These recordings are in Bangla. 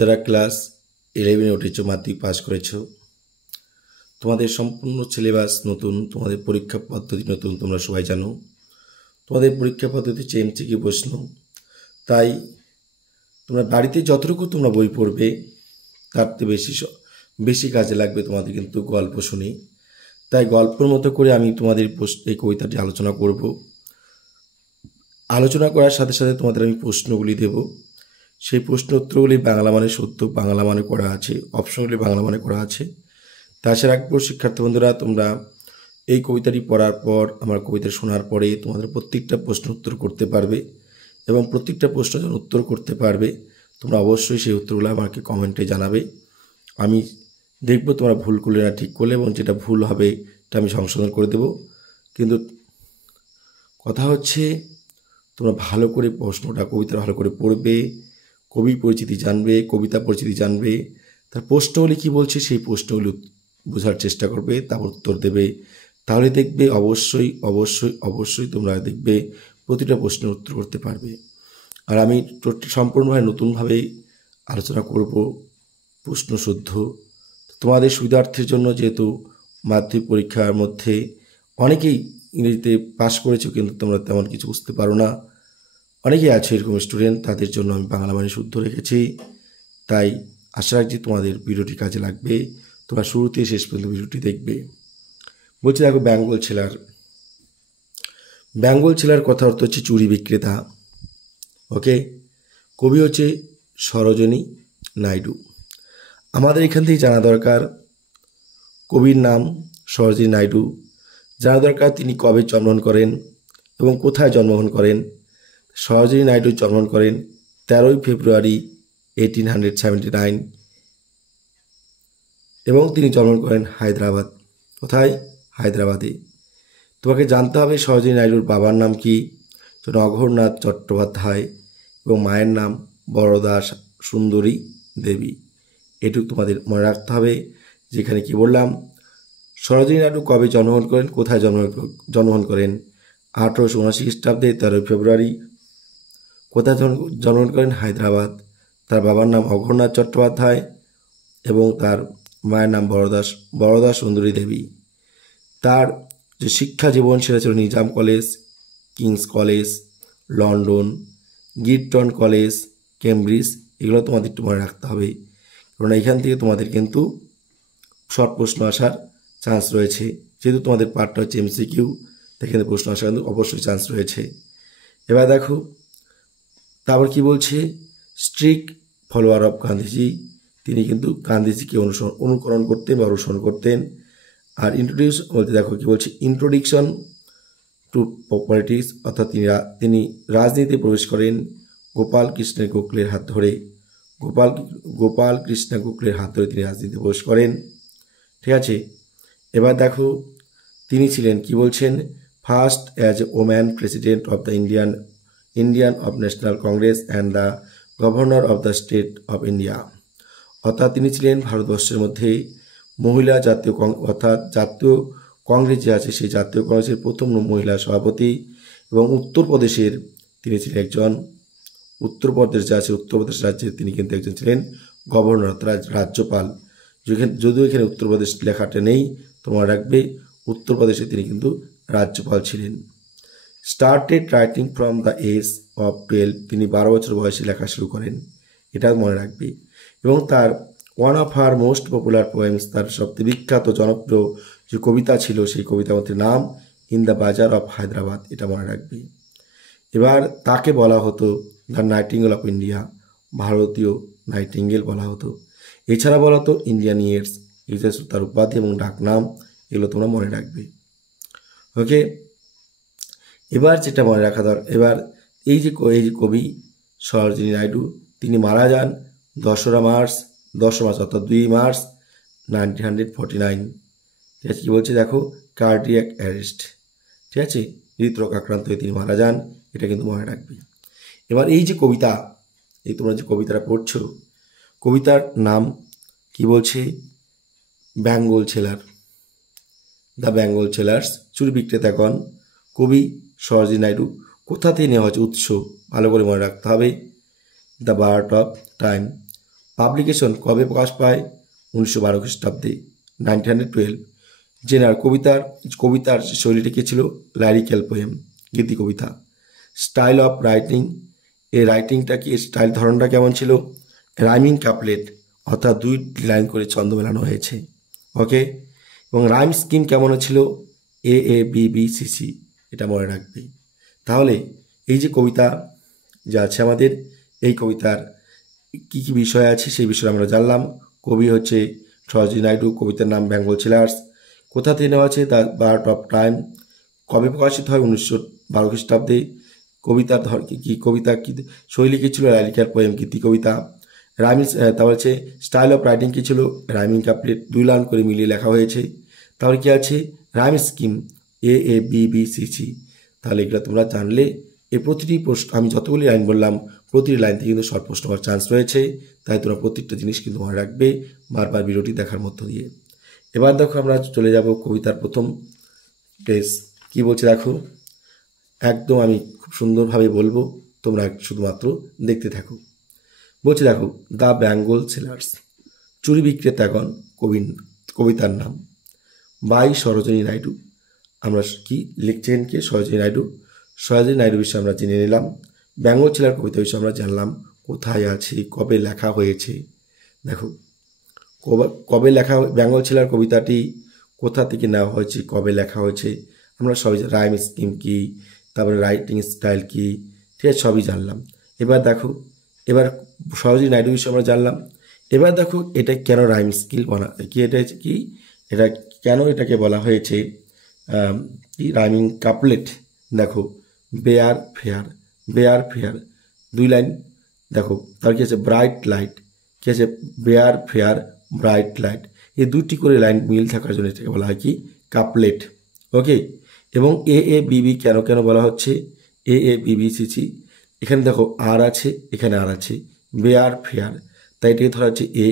যারা ক্লাস 11-এ উঠেছো, মাধ্যমিক পাস করেছো, তোমাদের সম্পূর্ণ সিলেবাস নতুন, তোমাদের পরীক্ষা পদ্ধতি নতুন, তোমরা সবাই জানো। তোমাদের পরীক্ষা পদ্ধতি হচ্ছে MCQ প্রশ্ন। তাই তোমরা বাড়িতে যতটুকু তোমরা বই পড়বে তার থেকে বেশি কাজে লাগবে তোমাদের কিন্তু গল্প শুনে। তাই গল্পের মতো করে আমি তোমাদের এই কবিতাটি আলোচনা করব। আলোচনা করার সাথে সাথে তোমাদের আমি প্রশ্নগুলি দেব। সেই প্রশ্ন উত্তরগুলি বাংলা মানে সত্য, বাংলা মানে করা আছে, অপশনগুলি বাংলা মানে করা আছে। তাছাড়া শিক্ষার্থী বন্ধুরা, তোমরা এই কবিতাটি পড়ার পর, আমার কবিতা শোনার পরে তোমাদের প্রত্যেকটা প্রশ্ন উত্তর করতে পারবে এবং প্রত্যেকটা প্রশ্ন যখন উত্তর করতে পারবে তোমরা অবশ্যই সেই উত্তরগুলো আমাকে কমেন্টে জানাবে। আমি দেখব তোমরা ভুল করলে না ঠিক করলে, এবং যেটা ভুল হবে এটা আমি সংশোধন করে দেব। কিন্তু কথা হচ্ছে তোমরা ভালো করে প্রশ্নটা, কবিতা ভালো করে পড়বে, কবি পরিচিতি জানবে, কবিতা পরিচিতি জানবে, তার প্রশ্নগুলি কী বলছে সেই প্রশ্নগুলি বোঝার চেষ্টা করবে, তারপর উত্তর দেবে। তাহলে দেখবে অবশ্যই অবশ্যই অবশ্যই তোমরা দেখবে প্রতিটা প্রশ্নের উত্তর করতে পারবে। আর আমি সম্পূর্ণভাবে নতুনভাবে আলোচনা করব, প্রশ্ন শুদ্ধ তোমাদের সুবিধার্থের জন্য। যেহেতু মাধ্যমিক পরীক্ষার মধ্যে অনেকেই ইংরেজিতে পাস করেছো কিন্তু তোমরা তেমন কিছু বুঝতে পারো না, অনেকেই আছে এরকম স্টুডেন্ট, তাদের জন্য আমি বাংলা মানে শুদ্ধ রেখেছি। তাই আশা রাখছি তোমাদের ভিডিওটি কাজে লাগবে, তোমরা শুরুতে শেষ পর্যন্ত ভিডিওটি দেখবে। বলছি দেখো, বেঙ্গল ছেলার কথা অর্থ হচ্ছে চুরি বিক্রেতা। ওকে, কবি হচ্ছে সরোজিনী নাইডু। আমাদের এখান থেকে জানা দরকার কবির নাম সরোজিনী নাইডু, জানা দরকার তিনি কবে জন্মগ্রহণ করেন এবং কোথায় জন্মগ্রহণ করেন। সরোজিনী নাইডু জন্মগ্রহণ করেন 13 ফেব্রুয়ারি 1879 এবং তিনি জন্মগ্রহণ করেন হায়দ্রাবাদ। কোথায়? হায়দ্রাবাদে। তোমাকে জানতে হবে সরোজিনী নাইডুর বাবার নাম কি, অঘোরনাথ চট্টোপাধ্যায়, এবং মায়ের নাম বরদা সুন্দরী দেবী। এটুকু তোমাদের মনে রাখতে হবে। যেখানে কি বললাম, সরোজিনী নাইডু কবে জন্মগ্রহণ করেন, কোথায় জন্মগ্রহণ করেন? 1879 খ্রিস্টাব্দে 13 ফেব্রুয়ারি। কোথায় জন্মগ্রহণ করেন? হায়দ্রাবাদ। তার বাবার নাম অঘোরনাথ চট্টোপাধ্যায় এবং তার মায়ের নাম বরদা সুন্দরী দেবী। তার যে শিক্ষা জীবন সেটা ছিল Nizam college, King's college, London, Girton college, Cambridge. এগুলো তোমাদের একটু মনে রাখতে হবে, কারণ এখান থেকে তোমাদের কিন্তু শর্ট প্রশ্ন আসার চান্স রয়েছে। যেহেতু তোমাদের পার্টটা হচ্ছে MCQ, এখানে প্রশ্ন আসার কিন্তু অবশ্যই চান্স রয়েছে। এবার দেখো তারপর কি বলছে, স্ট্রিক্ট ফলোয়ার অফ গান্ধীজি। তিনি কিন্তু গান্ধীজিকে অনুকরণ করতেন বা অনুসরণ করতেন। আর ইন্ট্রোডিউস বলতে দেখো কি বলছে, ইন্ট্রোডিকশন টু পলিটিক্স, অর্থাৎ তিনি রাজনীতিতে প্রবেশ করেন গোপাল কৃষ্ণ গোখলের হাত ধরে। গোপাল কৃষ্ণ গোখলের হাত ধরে তিনি রাজনীতিতে প্রবেশ করেন। ঠিক আছে, এবার দেখো তিনি ছিলেন কি বলছেন, first as a woman president of the Indian of national Congress and the governor of the state of India. অর্থাৎ তিনি ছিলেন ভারতবর্ষের মধ্যে মহিলা জাতীয় কংগ্রেস যে আছে সেই জাতীয় কংগ্রেসের প্রথম মহিলা সভাপতি, এবং উত্তরপ্রদেশের তিনি ছিলেন একজন, উত্তরপ্রদেশ যে আছে উত্তরপ্রদেশ রাজ্যের তিনি কিন্তু একজন ছিলেন গভর্নর, রাজ্যপাল। যদিও এখানে উত্তরপ্রদেশ লেখাটা নেই, তোমরা রাখবে উত্তরপ্রদেশে তিনি কিন্তু রাজ্যপাল ছিলেন। Started writing from the age of 12, তিনি 12 বছর বয়সে লেখা শুরু করেন, এটা মনে রাখবে। এবং তার one of her most popular poems, তার সবচেয়ে বিখ্যাত জনপ্রিয় যে কবিতা ছিল সেই কবিতার মধ্যে নাম ইন দ্য বাজার অফ হায়দ্রাবাদ, এটা মনে রাখবে। এবার তাকে বলা হতো দ্য নাইটিঙ্গেল অফ ইন্ডিয়া, ভারতীয় নাইটিঙ্গেল বলা হতো। এছাড়া বলা হতো ইন্ডিয়ান ইয়ার্স, এটা তার উপাধি এবং ডাকনাম, এগুলো তোমরা মনে রাখবে। ওকে, এবার যেটা মনে রাখা দরকার, এবার এই যে কবি সরোজিনী নাইডু, তিনি মারা যান 10 মার্চ অর্থাৎ 2 মার্চ 1949। ঠিক আছে, কী বলছে দেখো, কার্ডিয়াক অ্যারেস্ট। ঠিক আছে, হৃদরোগ আক্রান্ত হয়ে তিনি মারা যান, এটা কিন্তু মনে রাখবে। এবার এই যে কবিতা, এই তোমরা যে কবিতাটা পড়ছো, কবিতার নাম কি বলছে, বেঙ্গল ছেলার, দ্য বেঙ্গল ছেলার্স, চুরি বিক্রেতাগণ। কবি সরোজিনী নাইডু। কোথা থেকে নেওয়া হচ্ছে উৎস, ভালো করে মনে রাখতে হবে, the bird of time, publication কবে প্রকাশ পায়? 1912 খ্রিস্টাব্দে, 1912। জেনার কবিতার শৈলীটি কী ছিল? লাইরিক্যাল পোয়েম, গীতি কবিতা। স্টাইল অফ রাইটিং, এই রাইটিংটা কি, স্টাইল ধরনটা কেমন ছিল? রাইমিং কাপলেট, অর্থাৎ 2 লাইন করে ছন্দ মেলানো হয়েছে। ওকে, এবং রাইম স্কিম কেমন ছিল? AABBCC, এটা মনে রাখবে। তাহলে এই যে কবিতা যা আছে আমাদের, এই কবিতার কি কি বিষয় আছে সেই বিষয়ে আমরা জানলাম। কবি হচ্ছে সরোজিনী নাইডু, কবিতার নাম বেঙ্গল চিলার্স। কোথা থেকে নেওয়া আছে? The bird of time. কবে প্রকাশিত হয়? 1912 খ্রিস্টাব্দে। কবিতার কবিতা কি শৈলী কী ছিল? লাইরিক্যাল পোয়েম, গীতি কবিতা। রাইমিং, তারপর হচ্ছে স্টাইল অফ রাইটিং কী ছিল? রাইমিং কাপলেট, 2 লাইন করে মিলিয়ে লেখা হয়েছে। তাহলে কি আছে? Rhyme scheme, AABBCC। তাহলে এগুলো তোমরা জানলে এই প্রতিটি প্রশ্ন, আমি যতগুলি লাইন বললাম প্রতিটি লাইন থেকে কিন্তু শর্ট প্রশ্ন হওয়ার চান্স রয়েছে। তাই তোমরা প্রত্যেকটা জিনিস কিন্তু মনে রাখবে বারবার ভিডিওটি দেখার মধ্য দিয়ে। এবার দেখো আমরা চলে যাব কবিতার প্রথম পেজ। কি বলছে দেখো, একদম আমি খুব সুন্দরভাবে বলবো, তোমরা শুধুমাত্র দেখতে থাকো। বলছে দেখো, দ্য বেঙ্গল সেলার্স, চুরি বিক্রেতাগণ, কবিতার নাম, বাই সরোজিনী নাইডু। আমরা কি লিখছেন কে? সরোজিনী নাইডু। সরোজিনী নাইডু বিষয়ে আমরা জেনে নিলাম। বেঙ্গল সেলার কবিতা বিষয়ে আমরা জানলাম কোথায় আছে, কবে লেখা হয়েছে। দেখো কবে লেখা, বেঙ্গল সেলার কবিতাটি কোথা থেকে নেওয়া হয়েছে, কবে লেখা হয়েছে, আমরা সবই, রাইম স্কিম কী, তারপরে রাইটিং স্টাইল কী, ঠিক আছে, সবই জানলাম। এবার দেখো, এবার সরোজিনী নাইডু বিষয়ে আমরা জানলাম। এবার দেখো এটা কেন রাইম স্কিল কি, এটা কি, এটা কেন এটাকে বলা হয়েছে কি রাইমিং কাপলেট। দেখো, bear fair, bear fair, 2 line. দেখো তার কি আছে? ব্রাইট লাইট, কি আছে? বেয়ার ফেয়ার, ব্রাইট লাইট, এই 2টি করে লাইন মিল থাকার জন্য এটাকে বলা হয় কি? কাপলেট। ওকে, এবং AABB কেন কেন বলা হচ্ছে? AABBCC, এখানে দেখো আর আছে, এখানে আর আছে, বেয়ার ফেয়ার, তাই এটাকে ধরা হচ্ছে A।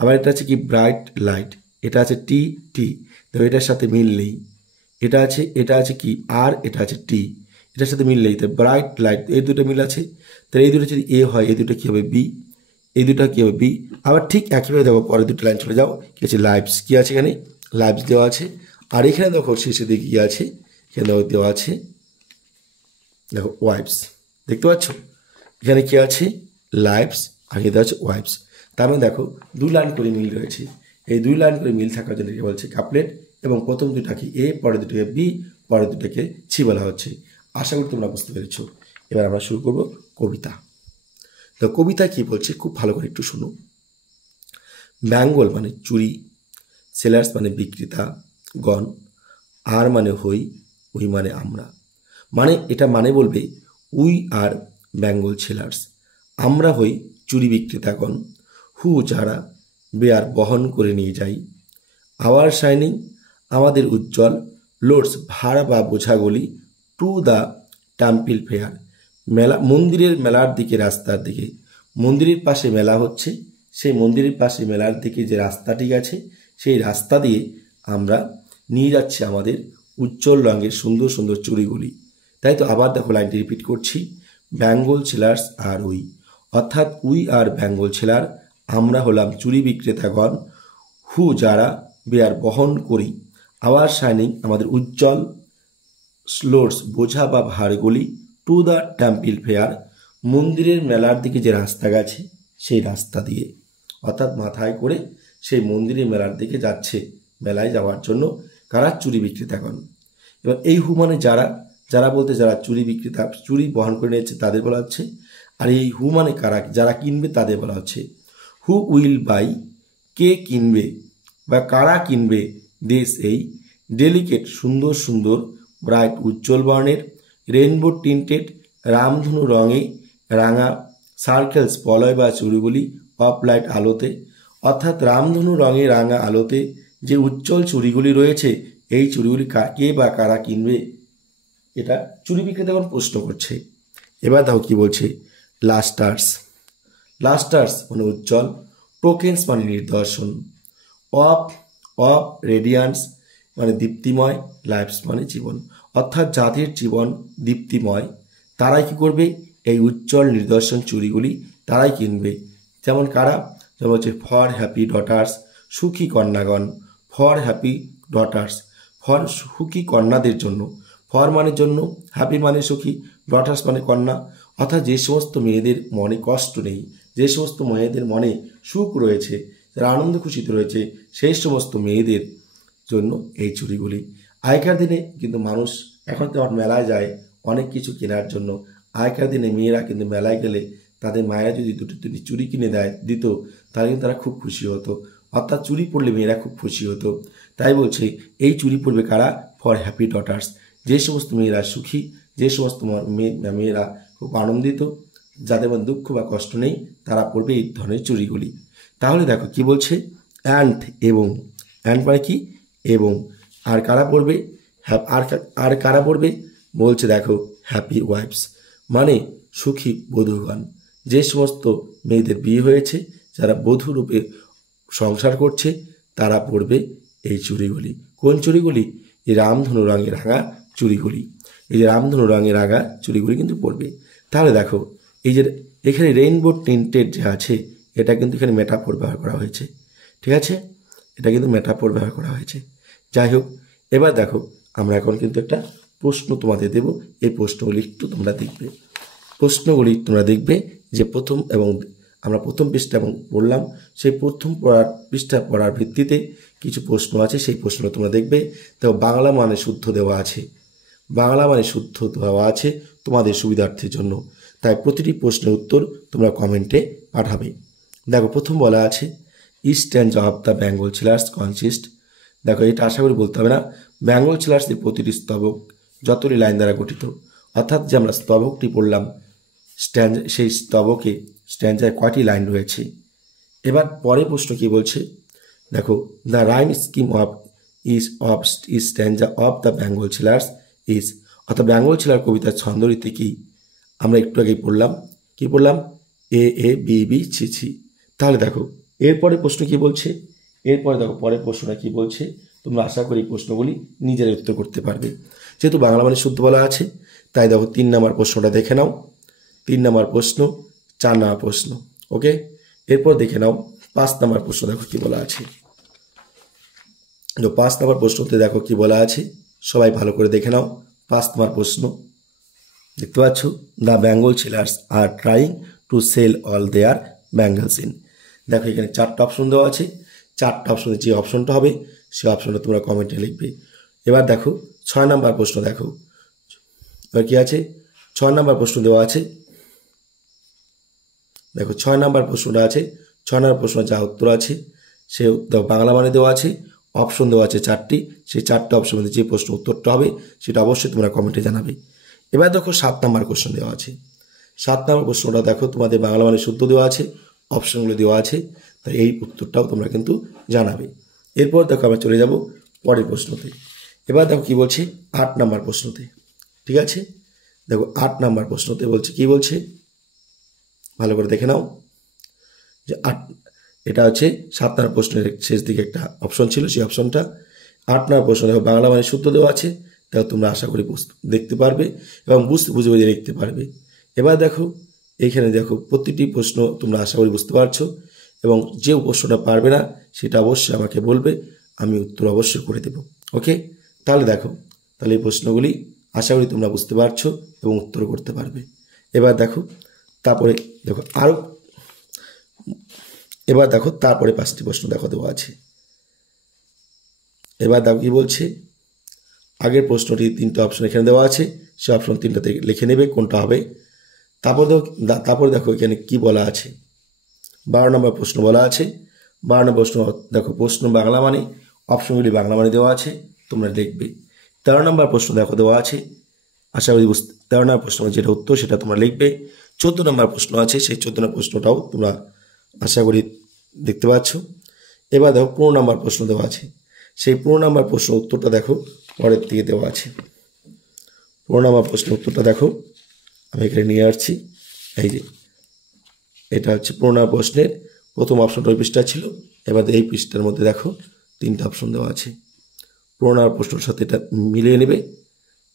আবার এটা আছে কি? ব্রাইট লাইট, এটা আছে টি, দেখো এটার সাথে মিল নেই। এটা আছে কি? আর, এটা আছে টি, এটার সাথে মিল নেই। তাই ব্রাইট লাইট, এই দুটো মিল আছে। তাহলে এই দুটো যদি A হয়, এই দুটো কী হবে? B, এই দুটো কী হবে? B। আবার ঠিক একইভাবে দেখো পরের 2টো লাইন চলে যাও, কী আছে? লাইভস, কী আছে এখানে? লাইভস দেওয়া আছে। আর এখানে দেখো শেষে দিকে কী আছে? এখানে দেওয়া আছে, দেখো ওয়াইফস, দেখতে পাচ্ছ? এখানে কী আছে? লাইভস, আর দেওয়া আছে ওয়াইফস। তার মানে দেখো 2 লাইন করে মিল রয়েছে। এই 2 লাইন করে মিল থাকার জন্য কী বলছে? কাপলেট। এবং প্রথম 2টাকে A, পরের 2টাকে B, পরের 2টাকে C বলা হচ্ছে। আশা করি তোমরা বুঝতে পেরেছ। এবার আমরা শুরু করব কবিতা। তো কবিতা কি বলছে খুব ভালো করে একটু শুনো। বেঙ্গল মানে চুরি, সেলার্স মানে বিক্রেতা গণ, আর মানে হই, উই মানে আমরা। মানে এটা মানে বলবে উই আর বেঙ্গল সেলার্স, আমরা হই চুরি বিক্রেতাগণ, হু যারা বেয়ার বহন করে নিয়ে যাই, আওয়ার শাইনিং আমাদের উজ্জ্বল, লোডস ভাড়া বা বোঝাগুলি, টু দ্য টেম্পল ফেয়ার মন্দিরের মেলার দিকে, রাস্তার দিকে। মন্দিরের পাশে মেলা হচ্ছে, সেই মন্দিরের পাশে মেলার দিকে যে রাস্তাটি আছে সেই রাস্তা দিয়ে আমরা নিয়ে যাচ্ছি আমাদের উজ্জ্বল রঙের সুন্দর সুন্দর চুড়িগুলি। তাই তো আবার দেখো লাইনটি রিপিট করছি, বেঙ্গল সেলার্স আর উই, অর্থাৎ উই আর বেঙ্গল সেলার, আমরা হলাম চুরি বিক্রেতাগণ, হু যারা বেয়ার বহন করি, আওয়ার শাইনিং আমাদের উজ্জ্বল, স্লোডস বোঝা বা ভারগুলি, টু দ্য টেম্পল ফেয়ার মন্দিরের মেলার দিকে যে রাস্তা গেছে সেই রাস্তা দিয়ে, অর্থাৎ মাথায় করে সেই মন্দিরের মেলার দিকে যাচ্ছে, মেলায় যাওয়ার জন্য কারা? চুরি বিক্রেতাগণ। এবার এই হু মানে যারা, যারা বলতে যারা চুরি বিক্রেতা, চুরি বহন করে নিয়েছে তাদের বলা হচ্ছে। আর এই হু মানে কারা? যারা কিনবে তাদের বলা হচ্ছে। হু উইল বাই, কে কিনবে বা কারা কিনবে দেশ এই ডেলিকেট সুন্দর সুন্দর, ব্রাইট উজ্জ্বল বর্ণের, রেইনবো টিন্টেড রামধনু রঙে রাঙা, সার্কেলস বলয় বা চুড়িগুলি, অফ লাইট আলোতে, অর্থাৎ রামধনু রঙে রাঙা আলোতে যে উজ্জ্বল চুড়িগুলি রয়েছে, এই চুড়িগুলি কে বা কারা কিনবে, এটা চুরি বিক্রেতাগণ প্রশ্ন করছে। এবার দেখো কি বলছে, লাস্টার্স, লাস্টার্স মানে উজ্জ্বল, টোকেন্স মানে নিদর্শন, অফ অফ রেডিয়ান্স মানে দীপ্তিময়, লাইফস মানে জীবন, অর্থাৎ যাদের জীবন দীপ্তিময় তারাই কি করবে? এই উজ্জ্বল নিদর্শন চুড়িগুলি তারাই কিনবে। যেমন কারা? যেমন হচ্ছে ফর হ্যাপি ডটার্স, সুখী কন্যাগণ, ফর হ্যাপি ডটার্স, ফর সুখী কন্যাদের জন্য, ফর মানে জন্য, হ্যাপি মানে সুখী, ডটার্স মানে কন্যা। অর্থাৎ যে সমস্ত মেয়েদের মনে কষ্ট নেই, যে সমস্ত মেয়েদের মনে সুখ রয়েছে, যারা আনন্দ খুশিতে রয়েছে, সেই সমস্ত মেয়েদের জন্য এই চুড়িগুলি। আগেকার দিনে কিন্তু মানুষ, এখন তো মেলায় যায় অনেক কিছু কেনার জন্য, আগেকার দিনে মেয়েরা কিন্তু মেলায় গেলে তাদের মায়েরা যদি দুটো তিনটি চুড়ি কিনে দিত, তাহলে কিন্তু তারা খুব খুশি হতো। অর্থাৎ চুড়ি পরলে মেয়েরা খুব খুশি হতো। তাই বলছে এই চুড়ি পরবে কারা? ফর হ্যাপি ডটার্স, যে সমস্ত মেয়েরা সুখী, যে সমস্ত মেয়েরা খুব আনন্দিত, যাদের মধ্যে দুঃখ বা কষ্ট নেই, তারা পরবে এই ধরনের চুড়িগুলি। তাহলে দেখো কি বলছে, অ্যান্ড এবং, অ্যান্ড মানে কি? এবং। আর কারা পড়বে? আর কারা পড়বে বলছে দেখো, হ্যাপি ওয়াইফস মানে সুখী বধূগণ, যে সমস্ত মেয়েদের বিয়ে হয়েছে, যারা বধূরূপে সংসার করছে, তারা পড়বে এই চুড়িগুলি। কোন চুড়িগুলি? এই রামধনু রঙের রাঙা চুড়িগুলি। এই যে রামধনু রঙের রাঙা চুড়িগুলি কিন্তু পড়বে। তাহলে দেখো এই যে এখানে রেইনবো টিন্টেড যে আছে, এটা কিন্তু এখানে মেটাফোর ব্যবহার করা হয়েছে। ঠিক আছে, এটা কিন্তু মেটাফোর ব্যবহার করা হয়েছে। যাই হোক, এবার দেখো আমরা এখন কিন্তু একটা প্রশ্ন তোমাদের দেব, এই প্রশ্নগুলি একটু তোমরা দেখবে। প্রশ্নগুলি তোমরা দেখবে যে প্রথম এবং আমরা প্রথম পৃষ্ঠা এবং পড়লাম, সেই প্রথম পৃষ্ঠা পড়ার ভিত্তিতে কিছু প্রশ্ন আছে, সেই প্রশ্ন তোমরা দেখবে। দেখো বাংলা মানে শুদ্ধ দেওয়া আছে, বাংলা মানে শুদ্ধ দেওয়া আছে তোমাদের সুবিধার্থের জন্য। তাই প্রতিটি প্রশ্নের উত্তর তোমরা কমেন্টে পাঠাবে। দেখো প্রথম বলা আছে, stanza of the bangle sellers consist. দেখো এটা আশা করি বলতে হবে না। বেঙ্গল চিলার্সের প্রতিটি স্তবক যতটি লাইন দ্বারা গঠিত, অর্থাৎ যে আমরা স্তবকটি পড়লাম স্ট্যান্ডা, সেই স্তবকে স্ট্যান্ডায় কয়টি লাইন রয়েছে। এবার পরে প্রশ্ন কি বলছে, দেখো the rhyme scheme of stanza of the bangle sellers is, অর্থাৎ বেঙ্গল চিলার কবিতার ছন্দরীতি কি? আমরা একটু আগেই পড়লাম, কি পড়লাম? এ এ বি বি ছি ছি। তাহলে দেখো এরপরে প্রশ্ন কি বলছে, এরপরে দেখো পরের প্রশ্নটা কি বলছে, তোমরা আশা করি প্রশ্নগুলি নিজেরাই উত্তর করতে পারবে। যেহেতু বাংলা মানে শুদ্ধ বলা আছে, তাই দেখো 3 নম্বর প্রশ্নটা দেখে নাও। 3 নম্বর প্রশ্ন, 4 নম্বর প্রশ্ন, ওকে। এরপর দেখে নাও 5 নম্বর প্রশ্ন, দেখো কি বলা আছে। 5 নম্বর প্রশ্নতে দেখো কি বলা আছে, সবাই ভালো করে দেখে নাও। 5 নম্বর প্রশ্ন দেখতে পাচ্ছ, the bangle sellers are trying to sell all their bangles in. দেখো এখানে 4টা অপশন দেওয়া আছে, 4টা অপশনে যে অপশনটা হবে সেই অপশনটা তোমরা কমেন্টে লিখবে। এবার দেখো 6 নম্বর প্রশ্ন, দেখো এবার কি আছে, 6 নম্বর প্রশ্ন দেওয়া আছে। দেখো 6 নম্বর প্রশ্নটা আছে, 6 নম্বর প্রশ্ন যা উত্তর আছে সে বাংলা মানে দেওয়া আছে, অপশন দেওয়া আছে 4টি, সেই 4টা অপশন মধ্যে যে প্রশ্ন উত্তরটা হবে সেটা অবশ্যই তোমরা কমেন্টে জানাবে। এবার দেখো 7 নম্বর কোশ্চেন দেওয়া আছে। 7 নম্বর প্রশ্নটা দেখো তোমাদের বাংলা মানে শুদ্ধ দেওয়া আছে, অপশনগুলো দেওয়া আছে, তাই এই উত্তরটাও তোমরা কিন্তু জানাবে। এরপর দেখো আমরা চলে যাব পরের প্রশ্নতে। এবার দেখো কি বলছে 8 নম্বর প্রশ্নতে। ঠিক আছে, দেখো 8 নম্বর প্রশ্নতে বলছে, কি বলছে ভালো করে দেখে নাও। যে এটা হচ্ছে 7 নম্বর প্রশ্নের শেষ দিকে একটা অপশন ছিল, সেই অপশনটা 8 নম্বর প্রশ্ন। দেখো বাংলা মানে শুদ্ধ দেওয়া আছে, দেখো তোমরা আশা করি দেখতে পারবে এবং বুঝে বুঝে লিখতে পারবে। এবার দেখো এইখানে দেখো প্রতিটি প্রশ্ন তোমরা আশা করি বুঝতে পারছো, এবং যে প্রশ্নটা পারবে না সেটা অবশ্যই আমাকে বলবে, আমি উত্তর অবশ্যই করে দেব। ওকে, তাহলে দেখো, তাহলে এই প্রশ্নগুলি আশা করি তোমরা বুঝতে পারছো এবং উত্তর করতে পারবে। এবার দেখো তারপরে দেখো আরও, এবার দেখো তারপরে 5টি প্রশ্ন দেখো দেওয়া আছে। এবার দেখো কি বলছে, আগের প্রশ্নটি 3টে অপশন এখানে দেওয়া আছে, সে অপশন 3টাতে লিখে নেবে কোনটা হবে। তারপরে দেখো এখানে কি বলা আছে, 12 নম্বর প্রশ্ন বলা আছে। 12 নম্বর প্রশ্ন দেখো প্রশ্ন বাংলা মানে, অপশনগুলি বাংলা মানে দেওয়া আছে, তোমরা দেখবে। 13 নম্বর প্রশ্ন দেখো দেওয়া আছে, আশা করি 13 নম্বর প্রশ্ন যেটা উত্তর সেটা তোমরা লিখবে। 14 নম্বর প্রশ্ন আছে, সেই 14 নম্বর প্রশ্নটাও তোমরা আশা করি দেখতে পাচ্ছ। এবার দেখো 15 নম্বর প্রশ্ন দেওয়া আছে, সেই 15 নম্বর প্রশ্ন উত্তরটা দেখো পরের দিকে দেওয়া আছে। 15 নম্বর প্রশ্নের উত্তরটা দেখো, আমি এখানে নিয়ে আসছি। এই যে এটা হচ্ছে 15 নম্বর প্রশ্নের প্রথম অপশনটা ওই পৃষ্ঠা ছিল, এবার এই পৃষ্ঠার মধ্যে দেখো 3টা অপশন দেওয়া আছে। 15 নম্বর প্রশ্নের সাথে এটা মিলিয়ে নেবে।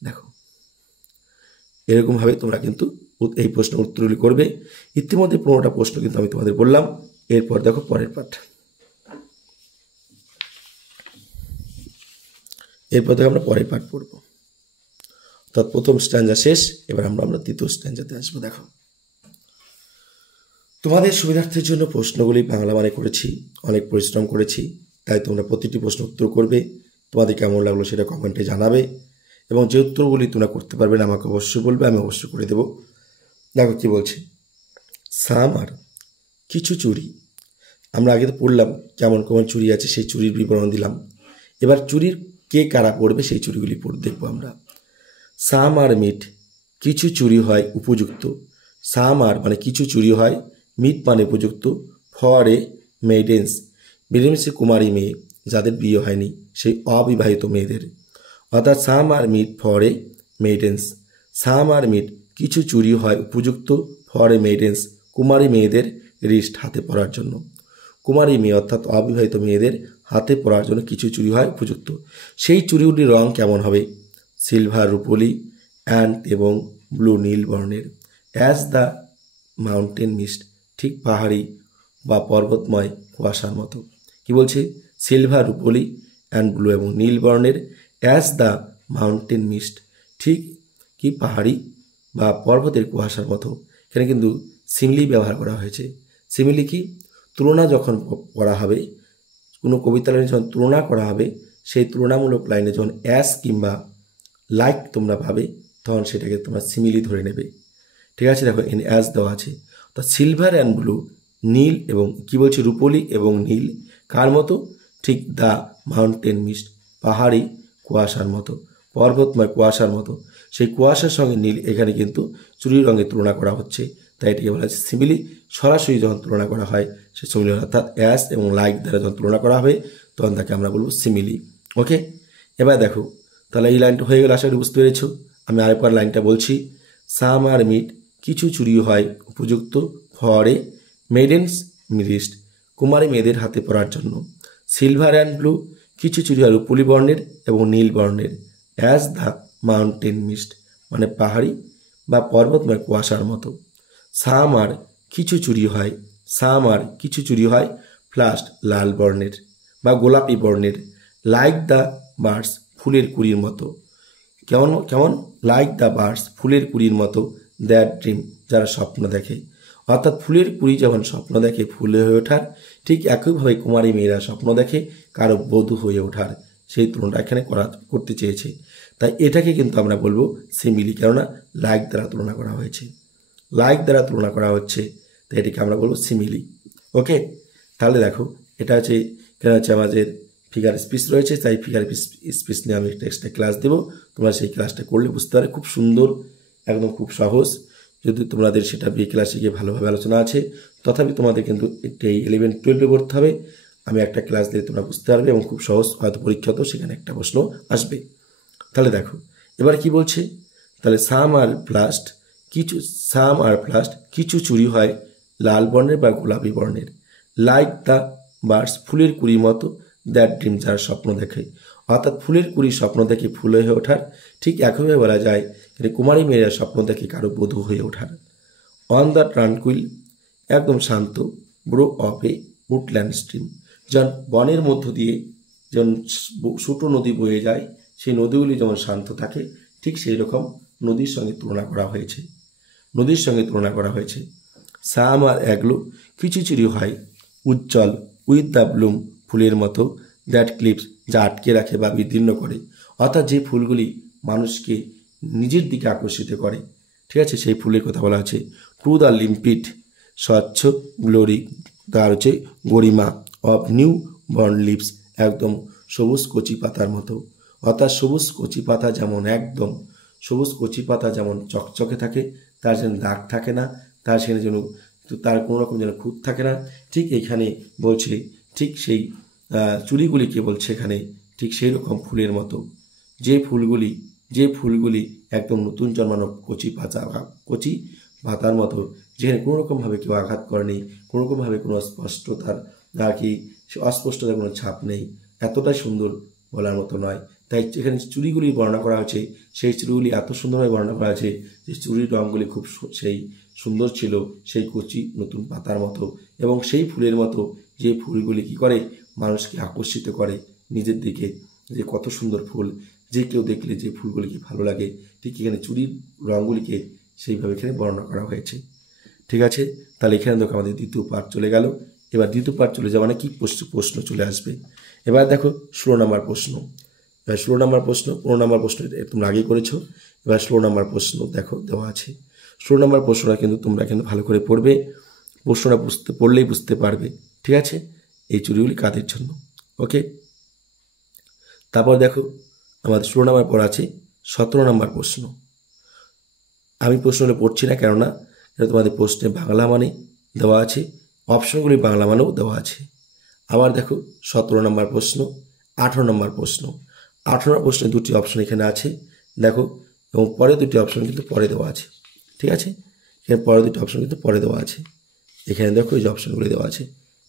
দেখো এরকমভাবে তোমরা কিন্তু এই প্রশ্নের উত্তরগুলি করবে। ইতিমধ্যে 15টা প্রশ্ন কিন্তু আমি তোমাদের বললাম, এরপর দেখো পরের পাঠ। এরপর দেখো আমরা পরের পাঠ পড়ব। অর্থাৎ প্রথম স্ট্যাঞ্জা শেষ, এবার আমরা তৃতীয় স্ট্যাঞ্জাতে আসবো। দেখো, তোমাদের সুবিধার্থের জন্য প্রশ্নগুলি বাংলা মানে করেছি, অনেক পরিশ্রম করেছি, তাই তোমরা প্রতিটি প্রশ্ন উত্তর করবে। তোমাদের কেমন লাগলো সেটা কমেন্টে জানাবে, এবং যে উত্তরগুলি তোমরা করতে পারবে না আমাকে অবশ্যই বলবে, আমি অবশ্যই করে দেব। দেখো কি বলছে, সামার কিছু চুরি। আমরা আগে তো পড়লাম কেমন কেমন চুরি আছে, সেই চুরির বিবরণ দিলাম। এবার চুরির কে কারা পড়বে সেই চুরিগুলি দেখবো আমরা। সামার মিট, কিছু চুরি হয় উপযুক্ত। সামার মানে কিছু চুরি হয়, মিট মানে উপযুক্ত, ফর এ মেইডেন্স মিলেমিশে কুমারী মেয়ে যাদের বিয়ে হয়নি, সেই অবিবাহিত মেয়েদের। অর্থাৎ some are meet for a maidens, some are meet কিছু চুরি হয় উপযুক্ত, ফর এ মেইডেন্স কুমারী মেয়েদের রিস্ট হাতে পরার জন্য। কুমারী মেয়ে অর্থাৎ অবিবাহিত মেয়েদের হাতে পরার জন্য কিছু চুরি হয় উপযুক্ত। সেই চুরিগুলির রং কেমন হবে? সিলভার রূপলি অ্যান্ড এবং ব্লু নীল বর্ণের। অ্যাজ দ্য মাউন্টেন মিস্ট, ঠিক পাহাড়ি বা পর্বতময় কুয়াশার মতো। কি বলছে? সিলভার রূপলি অ্যান্ড ব্লু এবং নীল বর্ণের, অ্যাজ দ্য মাউন্টেন মিস্ট, ঠিক কি পাহাড়ি বা পর্বতের কুয়াশার মতো। এখানে কিন্তু সিমিলি ব্যবহার করা হয়েছে। সিমিলি কি? তুলনা যখন করা হবে, কোনো কবিতা লাইনে যখন তুলনা করা হবে, সেই তুলনামূলক লাইনে যখন অ্যাস কিংবা লাইক তোমরা পাবে, তখন সেটাকে তোমরা সিমিলি ধরে নেবে। ঠিক আছে, দেখো এখানে অ্যাস দেওয়া আছে। তো সিলভার অ্যান্ড ব্লু, নীল এবং কি বলছে, রূপলি এবং নীল কার মতো? ঠিক দ্য মাউন্টেন মিস্ট, পাহাড়ি কুয়াশার মতো, পর্বতময় কুয়াশার মতো। সেই কুয়াশার সঙ্গে নীল এখানে কিন্তু চুরির রঙে তুলনা করা হচ্ছে, তাই এটিকে বলা হচ্ছে সিমিলি। সরাসরি যখন তুলনা করা হয় সে সিমিলি, অর্থাৎ অ্যাস এবং লাইক দ্বারা যখন তুলনা করা হবে তখন তাকে আমরা বলবো সিমিলি। ওকে, এবার দেখো, তাহলে এই লাইনটা হয়ে গেল, আশা করি বুঝতে পেরেছো। আমি আরেকবার লাইনটা বলছি। সাম আর মিট, কিছু চুরি হয় উপযুক্ত, ফর এ মেডেন্স রিস্ট, কুমারী মেয়েদের হাতে পরার জন্য। সিলভার অ্যান্ড ব্লু, কিছু চুরি হয় রূপলি বর্ণের এবং নীল বর্ণের। অ্যাজ দ্য মাউন্টেন মিস্ট, মানে পাহাড়ি বা পর্বতময় কুয়াশার মতো। সাম আর কিছু চুরি হয়, সাম আর কিছু চুরি হয় ফ্লাস্ট লাল বর্ণের বা গোলাপি বর্ণের। লাইক দ্য বার্ডস, ফুলের কুড়ির মতো। কেমন কেমন? লাইক দ্য বার্ডস, ফুলের কুড়ির মতো। দ্যাট ড্রিম, যারা স্বপ্ন দেখে। অর্থাৎ ফুলের কুড়ি যখন স্বপ্ন দেখে ফুলে হয়ে ওঠার, ঠিক একইভাবে কুমারী মেয়েরা স্বপ্ন দেখে কারো বধূ হয়ে ওঠার, সেই তুলনাটা এখানে করতে চেয়েছে। তাই এটাকে কিন্তু আমরা বলবো সিমিলি, কেননা লাইক দ্বারা তুলনা করা হয়েছে, লাইক দ্বারা তুলনা করা হচ্ছে, তাই এটিকে আমরা বলবো সিমিলি। ওকে, তাহলে দেখো এটা হচ্ছে আমাদের ফিগার স্পিচ রয়েছে, তাই ফিগার স্পিচ নিয়ে আমি একটা এক্সট্রা ক্লাস দেবো। তোমরা সেই ক্লাসটা করলে বুঝতে পারে, খুব সুন্দর, একদম খুব সহজ। যদি তোমাদের সেটা বিয়ে ক্লাসে গিয়ে ভালোভাবে আলোচনা আছে, তথাপি তোমাদের কিন্তু এই 11-12 পড়তে হবে। আমি একটা ক্লাস দিলে তোমরা বুঝতে পারবে, এবং খুব সহজ, হয়তো পরীক্ষাতেও সেখানে একটা প্রশ্ন আসবে। তাহলে দেখো এবার কি বলছে, তাহলে সাম আর প্লাস্ট, কিছু চুরি হয় লাল বর্ণের বা গোলাপি বর্ণের। লাইক দ্য বার্ডস, ফুলের কুড়ির মতো। দ্যাট ড্রিম, যারা স্বপ্ন দেখে। অর্থাৎ ফুলের কুড়ি স্বপ্ন দেখে ফুল হয়ে ওঠার, ঠিক একইভাবে বলা যায় কুমারী মেয়েরা স্বপ্ন দেখে কারো বধূ হয়ে ওঠার। অন দ্য ট্রানকুইল, একদম শান্ত। Brow of a woodland stream, যেমন বনের মধ্য দিয়ে যেমন ছোট নদী বয়ে যায়, সেই নদীগুলি যেমন শান্ত থাকে, ঠিক সেই রকম নদীর সঙ্গে তুলনা করা হয়েছে, নদীর সঙ্গে তুলনা করা হয়েছে। সাম আর এগলো, কিছু চুরি হয় উজ্জ্বল, উইথ দ্য ব্লুম, ফুলের মতো। দ্যাট ক্লিপস, যা আটকে রাখে বা বিদীর্ণ করে। অর্থাৎ যে ফুলগুলি মানুষকে নিজের দিকে আকর্ষিত করে, ঠিক আছে, সেই ফুলের কথা বলা আছে। টু দ্য লিম্পিড, স্বচ্ছ, গ্লোরি, তার হচ্ছে গরিমা, অফ নিউ বর্ন লিভস, একদম সবুজ কচি পাতার মতো। অর্থাৎ সবুজ কচি পাতা যেমন, একদম সবুজ কচি পাতা যেমন চকচকে থাকে, তার যেন দাগ থাকে না, তার সেখানে যেন তার কোনো রকম যেন খুঁত থাকে না, ঠিক এখানে বলছে, ঠিক সেই চুড়িগুলিকে বলছে এখানে, ঠিক সেই রকম ফুলের মতো। যে ফুলগুলি একদম নতুন জন্মানো কচি পাতার মতো, যেখানে কোনো রকমভাবে কেউ আঘাত করেনি, কোনো রকমভাবে কোনো অস্পষ্টতার কোনো ছাপ নেই, এতটাই সুন্দর বলার মতো নয়। তাই এখানে চুড়িগুলি বর্ণনা করা হয়েছে, সেই চুড়িগুলি এত সুন্দরভাবে বর্ণনা করা হয়েছে যে চুড়ির রঙগুলি খুব সেই সুন্দর ছিল, সেই কচি নতুন পাতার মতো, এবং সেই ফুলের মতো যে ফুলগুলি কী করে মানুষকে আকর্ষিত করে নিজের দিকে, যে কত সুন্দর ফুল, যে কেউ দেখলে যে ফুলগুলিকে ভালো লাগে, ঠিক এখানে চুড়ির রঙগুলিকে সেইভাবে এখানে বর্ণনা করা হয়েছে। ঠিক আছে, তাহলে এখানে দেখো আমাদের দ্বিতীয় পার্ট চলে গেল। এবার দ্বিতীয় পার্ট চলে যাওয়া মানে কি প্রশ্ন চলে আসবে। এবার দেখো 16 নম্বর প্রশ্ন। এবার 16 নম্বর প্রশ্ন, 15 নম্বর প্রশ্ন তোমরা আগেই করেছো। এবার 16 নম্বর প্রশ্ন দেখো দেওয়া আছে। 16 নম্বর প্রশ্নটা কিন্তু তোমরা কিন্তু ভালো করে পড়বে, প্রশ্নটা পড়লেই বুঝতে পারবে। ঠিক আছে, এই চুড়িগুলি কাদের জন্য। ওকে, তারপর দেখো আমাদের 16 নম্বর পর আছে 17 নম্বর প্রশ্ন। আমি প্রশ্নটা পড়ছি না, কেননা এটা তোমাদের প্রশ্নে বাংলা মানে দেওয়া আছে, অপশনগুলি বাংলা মানেও দেওয়া আছে। আবার দেখো 17 নম্বর প্রশ্ন, 18 নম্বর প্রশ্ন। 18 নম্বর প্রশ্নে দুটি অপশন এখানে আছে দেখো, এবং পরে দুটি অপশন কিন্তু পরে দেওয়া আছে। ঠিক আছে, এখানে পরে দুটি অপশন কিন্তু পরে দেওয়া আছে। এখানে দেখো এই যে অপশনগুলি দেওয়া আছে,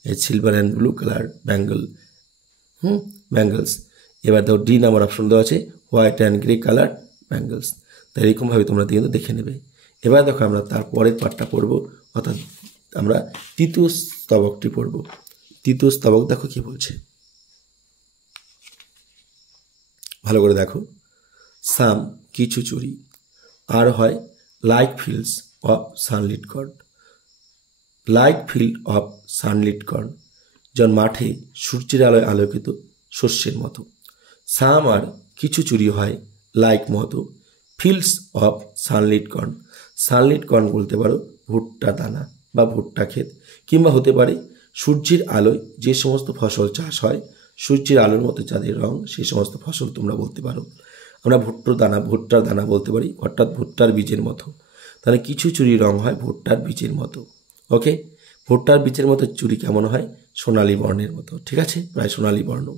এই silver and blue colour bangles. এবার দেখো ডি নাম্বার অপশন দেওয়া আছে white and grey colour bangles. তাই এরকমভাবে তোমরা কিন্তু দেখে নেবে। এবার দেখো আমরা তার পরের পার্টটা পড়ব, অর্থাৎ আমরা তৃতীয় স্তবকটি পড়ব। তৃতীয় স্তবক দেখো কি বলছে, ভালো করে দেখো। সাম কিছু চুড়ি আর হয় like fields of sunlit corn, like field of sunlit corn, যেমন মাঠে সূর্যের আলোয় আলোকিত শস্যের মতো। সাম আর কিছু চুড়ি হয় লাইক মতো fields of sunlit corn, sunlit corn বলতে পারো ভুট্টা দানা বা ভুট্টা ক্ষেত, কিংবা হতে পারে সূর্যের আলোয় যে সমস্ত ফসল চাষ হয়, সূর্যের আলোর মতো যাদের রং, সেই সমস্ত ফসল তোমরা বলতে পারো। আমরা ভুট্টার দানা বলতে পারি, অর্থাৎ ভুট্টার বীজের মতো। তাহলে কিছু চুড়ির রং হয় ভুট্টার বীজের মতো। ওকে, ভুট্টার বীজের মতো চুড়ি কেমন হয়, সোনালী বর্ণের মতো। ঠিক আছে, প্রায় সোনালী বর্ণ।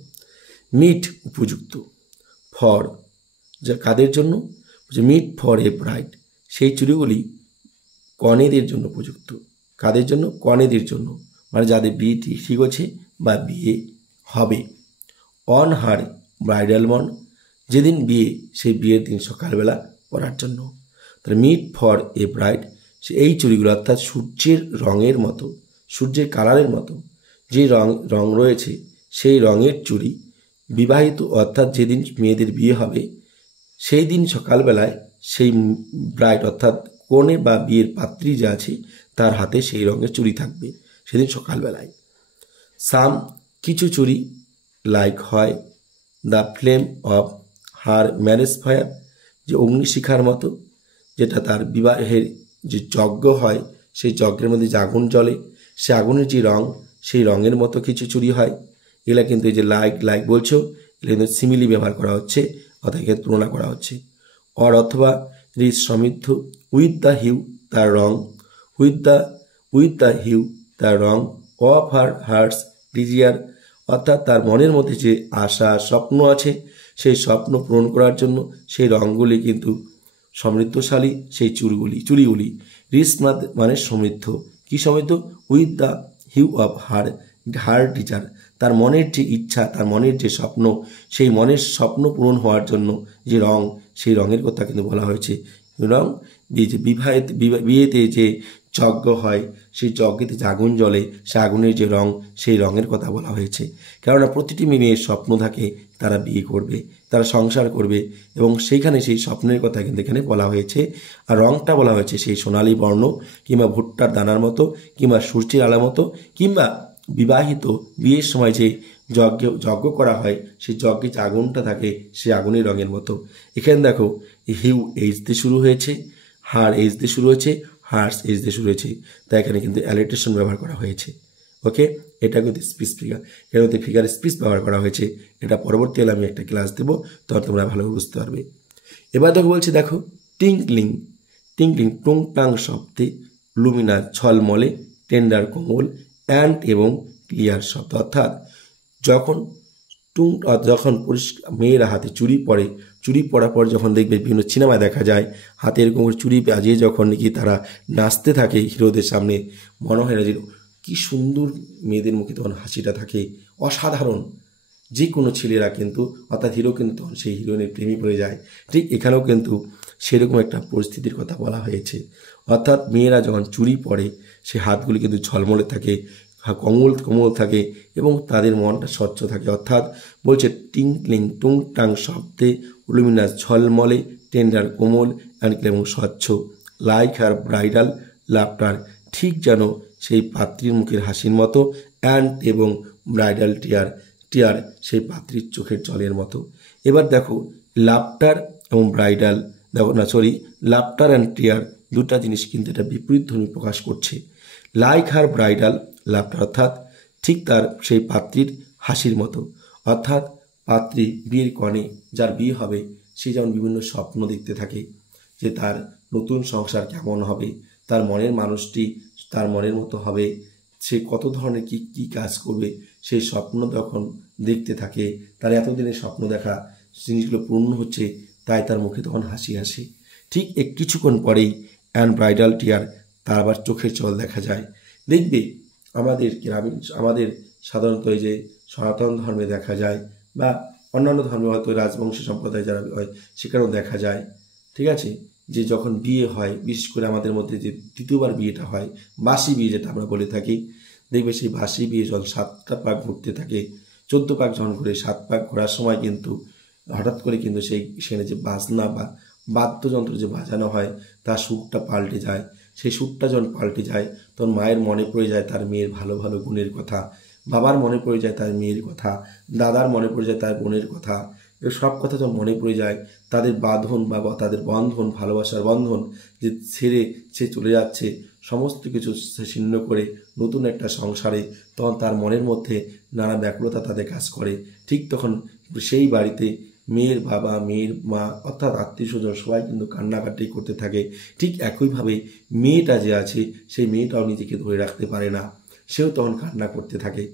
মিট উপযুক্ত ফর, যা কাদের জন্য, মিট ফর এ ব্রাইড, সেই চুড়িগুলি কনেদের জন্য উপযুক্ত। কাদের জন্য, কনেদের জন্য, মানে যাদের বিয়ে ঠিক হচ্ছে বা বিয়ে হবে। অন হার ব্রাইডাল মর্ন, যেদিন বিয়ে সেই বিয়ের দিন সকালবেলা পরার জন্য। তাহলে মিট ফর এ ব্রাইড, এই চুড়িগুলো অর্থাৎ সূর্যের রঙের মতো, সূর্যের কালারের মতো যে রং রয়েছে, সেই রঙের চুড়ি বিবাহিত, অর্থাৎ যেদিন মেয়েদের বিয়ে হবে সেই দিন সকালবেলায় সেই ব্রাইড অর্থাৎ কনে বা বিয়ের পাত্রী যে আছে তার হাতে সেই রঙের চুড়ি থাকবে সেদিন সকালবেলায়। সাম কিছু চুড়ি লাইক হয় the flame of her marriage fire, যে অগ্নিশিখার মতো, যেটা তার বিবাহের যে যজ্ঞ হয় সেই যজ্ঞের মধ্যে যে আগুন জ্বলে, সে আগুনের যে রং, সেই রঙের মতো কিছু চুড়ি হয়। এগুলা কিন্তু এই যে লাইক বলছো, এগুলো কিন্তু সিমিলি ব্যবহার করা হচ্ছে, অর্থাৎ এখানে তুলনা করা হচ্ছে। অথবা রিচ সমৃদ্ধ উইথ দ্য হিউ, তার রং, উইথ দ্য হিউ, তার রং অফ হার হার্টস ডিজিয়ার, অর্থাৎ তার মনের মধ্যে যে আশা স্বপ্ন আছে সেই স্বপ্ন পূরণ করার জন্য সেই রঙগুলি কিন্তু সমৃদ্ধশালী, সেই চুড়িগুলি। রিচ মানে সমৃদ্ধ, কি সমৃদ্ধ, with the hue of her desire, তার মনের যে ইচ্ছা, তার মনের যে স্বপ্ন, সেই মনের স্বপ্ন পূরণ হওয়ার জন্য যে রং, সেই রঙের কথা কিন্তু বলা হয়েছে। রং বিয়েতে যে যজ্ঞ হয় সেই যজ্ঞেতে যে আগুন জ্বলে, সে আগুনের যে রং, সেই রঙের কথা বলা হয়েছে। কেননা প্রতিটি মেয়ের স্বপ্ন থাকে তারা বিয়ে করবে, তারা সংসার করবে, এবং সেইখানে সেই স্বপ্নের কথা কিন্তু এখানে বলা হয়েছে। আর রংটা বলা হয়েছে সেই সোনালী বর্ণ, কিংবা ভুট্টার দানার মতো, কিংবা সূর্যের আলোর মতো, কিংবা বিবাহিত বিয়ের সময় যে যজ্ঞ করা হয় সেই যজ্ঞে যে আগুনটা থাকে সেই আগুনের রঙের মতো। এখানে দেখো হিউ এইচ দিয়ে শুরু হয়েছে, হার এইচ দিয়ে শুরু হয়েছে, হার্স এইচ দিয়ে শুরু হয়েছে, তাই এখানে কিন্তু অ্যালিটেশন ব্যবহার করা হয়েছে। ওকে, এটা কিন্তু স্পিচ ফিগার, এর মধ্যে ফিগার স্পিচ ব্যবহার করা হয়েছে। এটা পরবর্তীকালে আমি একটা ক্লাস দেবো, তখন তোমরা ভালোভাবে বুঝতে পারবে। এবার দেখো বলছি, দেখো টিঙ্কলিং টুং টাং শব্দে, লুমিনার ছলমলে, টেন্ডার কোমল, অ্যান্ড এবং ক্লিয়ার শব্দ, অর্থাৎ যখন মেয়েরা হাতে চুড়ি পরে, চুড়ি পরার পর যখন দেখবে বিভিন্ন সিনেমায় দেখা যায় হাতে এরকম চুড়ি বাজিয়ে যখন নাকি তারা নাচতে থাকে হিরোদের সামনে, মনে হয় না যে কি সুন্দর মেয়েদের মুখে তখন হাসিটা থাকে, অসাধারণ। যে কোনো ছেলেরা কিন্তু অর্থাৎ হিরো কিন্তু সেই হিরোইনের প্রেমে পড়ে যায়। ঠিক এখানেও কিন্তু সেরকম একটা পরিস্থিতির কথা বলা হয়েছে। অর্থাৎ মেয়েরা যখন চুড়ি পরে সে হাতগুলি কিন্তু ঝলমলে থাকে, কোমল কোমল থাকে এবং তাদের মনটা স্বচ্ছ থাকে। অর্থাৎ বলছে টিংক্লিং টুং টাং শব্দে লুমিনাস ঝলমলে টেন্ডার কোমল অ্যান্ড এবং স্বচ্ছ লাইক হার ব্রাইডাল লাফটার, ঠিক যেন সেই পাত্রীর মুখের হাসির মতো, অ্যান্ড এবং ব্রাইডাল টিয়ার টিয়ার সেই পাত্রীর চোখের জলের মতো। এবার দেখো লাফটার এবং ব্রাইডাল, দেখো না সরি লাফটার অ্যান্ড টিয়ার দুটা জিনিস কিন্তু এটা বিপরীত ধ্বনি প্রকাশ করছে। লাইক হার ব্রাইডাল লাফটার অর্থাৎ ঠিক তার সেই পাত্রীর হাসির মতো, অর্থাৎ পাত্রী বিয়ের কনে যার বিয়ে হবে সে যেমন বিভিন্ন স্বপ্ন দেখতে থাকে যে তার নতুন সংসার কেমন হবে, তার মনের মানুষটি তার মনের মতো হবে, সে কত ধরনের কি কি কাজ করবে সেই স্বপ্ন তখন দেখতে থাকে। তার এতদিনের স্বপ্ন দেখা জিনিসগুলো পূর্ণ হচ্ছে, তাই তার মুখে তখন হাসি আসে। ঠিক কিছুক্ষণ পরেই অ্যান্ড ব্রাইডাল টিয়ার, তার আবার চোখের জল দেখা যায়। দেখবে আমাদের গ্রামীণ আমাদের সাধারণত এই যে সনাতন ধর্মে দেখা যায় বা অন্যান্য ধর্মে হয়তো রাজবংশী সম্প্রদায় যারা হয় সেখানেও দেখা যায়, ঠিক আছে, যে যখন বিয়ে হয় বিশেষ করে আমাদের মধ্যে যে দ্বিতীয়বার বিয়েটা হয় বাসি বিয়ে যেটা আমরা বলে থাকি, দেখবে সেই বাসি বিয়ে যখন 7টা পাক ঘুরতে থাকে, 14 পাক যখন ঘুরে 7 পাক ঘোরার সময় কিন্তু হঠাৎ করে কিন্তু সেখানে যে বাজনা বা বাদ্যযন্ত্র যে বাজানো হয় তার সুরটা পাল্টে যায়। সেই সুরটা যখন পাল্টে যায় তখন মায়ের মনে পড়ে যায় তার মেয়ের ভালো ভালো গুণের কথা, বাবার মনে পড়ে যায় তার মেয়ের কথা, দাদার মনে পড়ে যায় তার বোনের কথা, এ সব কথা যখন মনে পড়ে যায় তাদের বাঁধন বা তাদের বন্ধন, ভালোবাসার বন্ধন যে ছেড়ে সে চলে যাচ্ছে সমস্ত কিছু ছিন্ন করে নতুন একটা সংসারে, তখন তার মনের মধ্যে নানা ব্যাকুলতা তাদের কাজ করে। ঠিক তখন সেই বাড়িতে মেয়ের বাবা মেয়ের মা অর্থাৎ আত্মীয় স্বজন সবাই কিন্তু কান্নাকাটি করতে থাকে। ঠিক একইভাবে মেয়েটা যে আছে সেই মেয়েটাও নিজেকে ধরে রাখতে পারে না, সেও তখন কান্না করতে থাকে।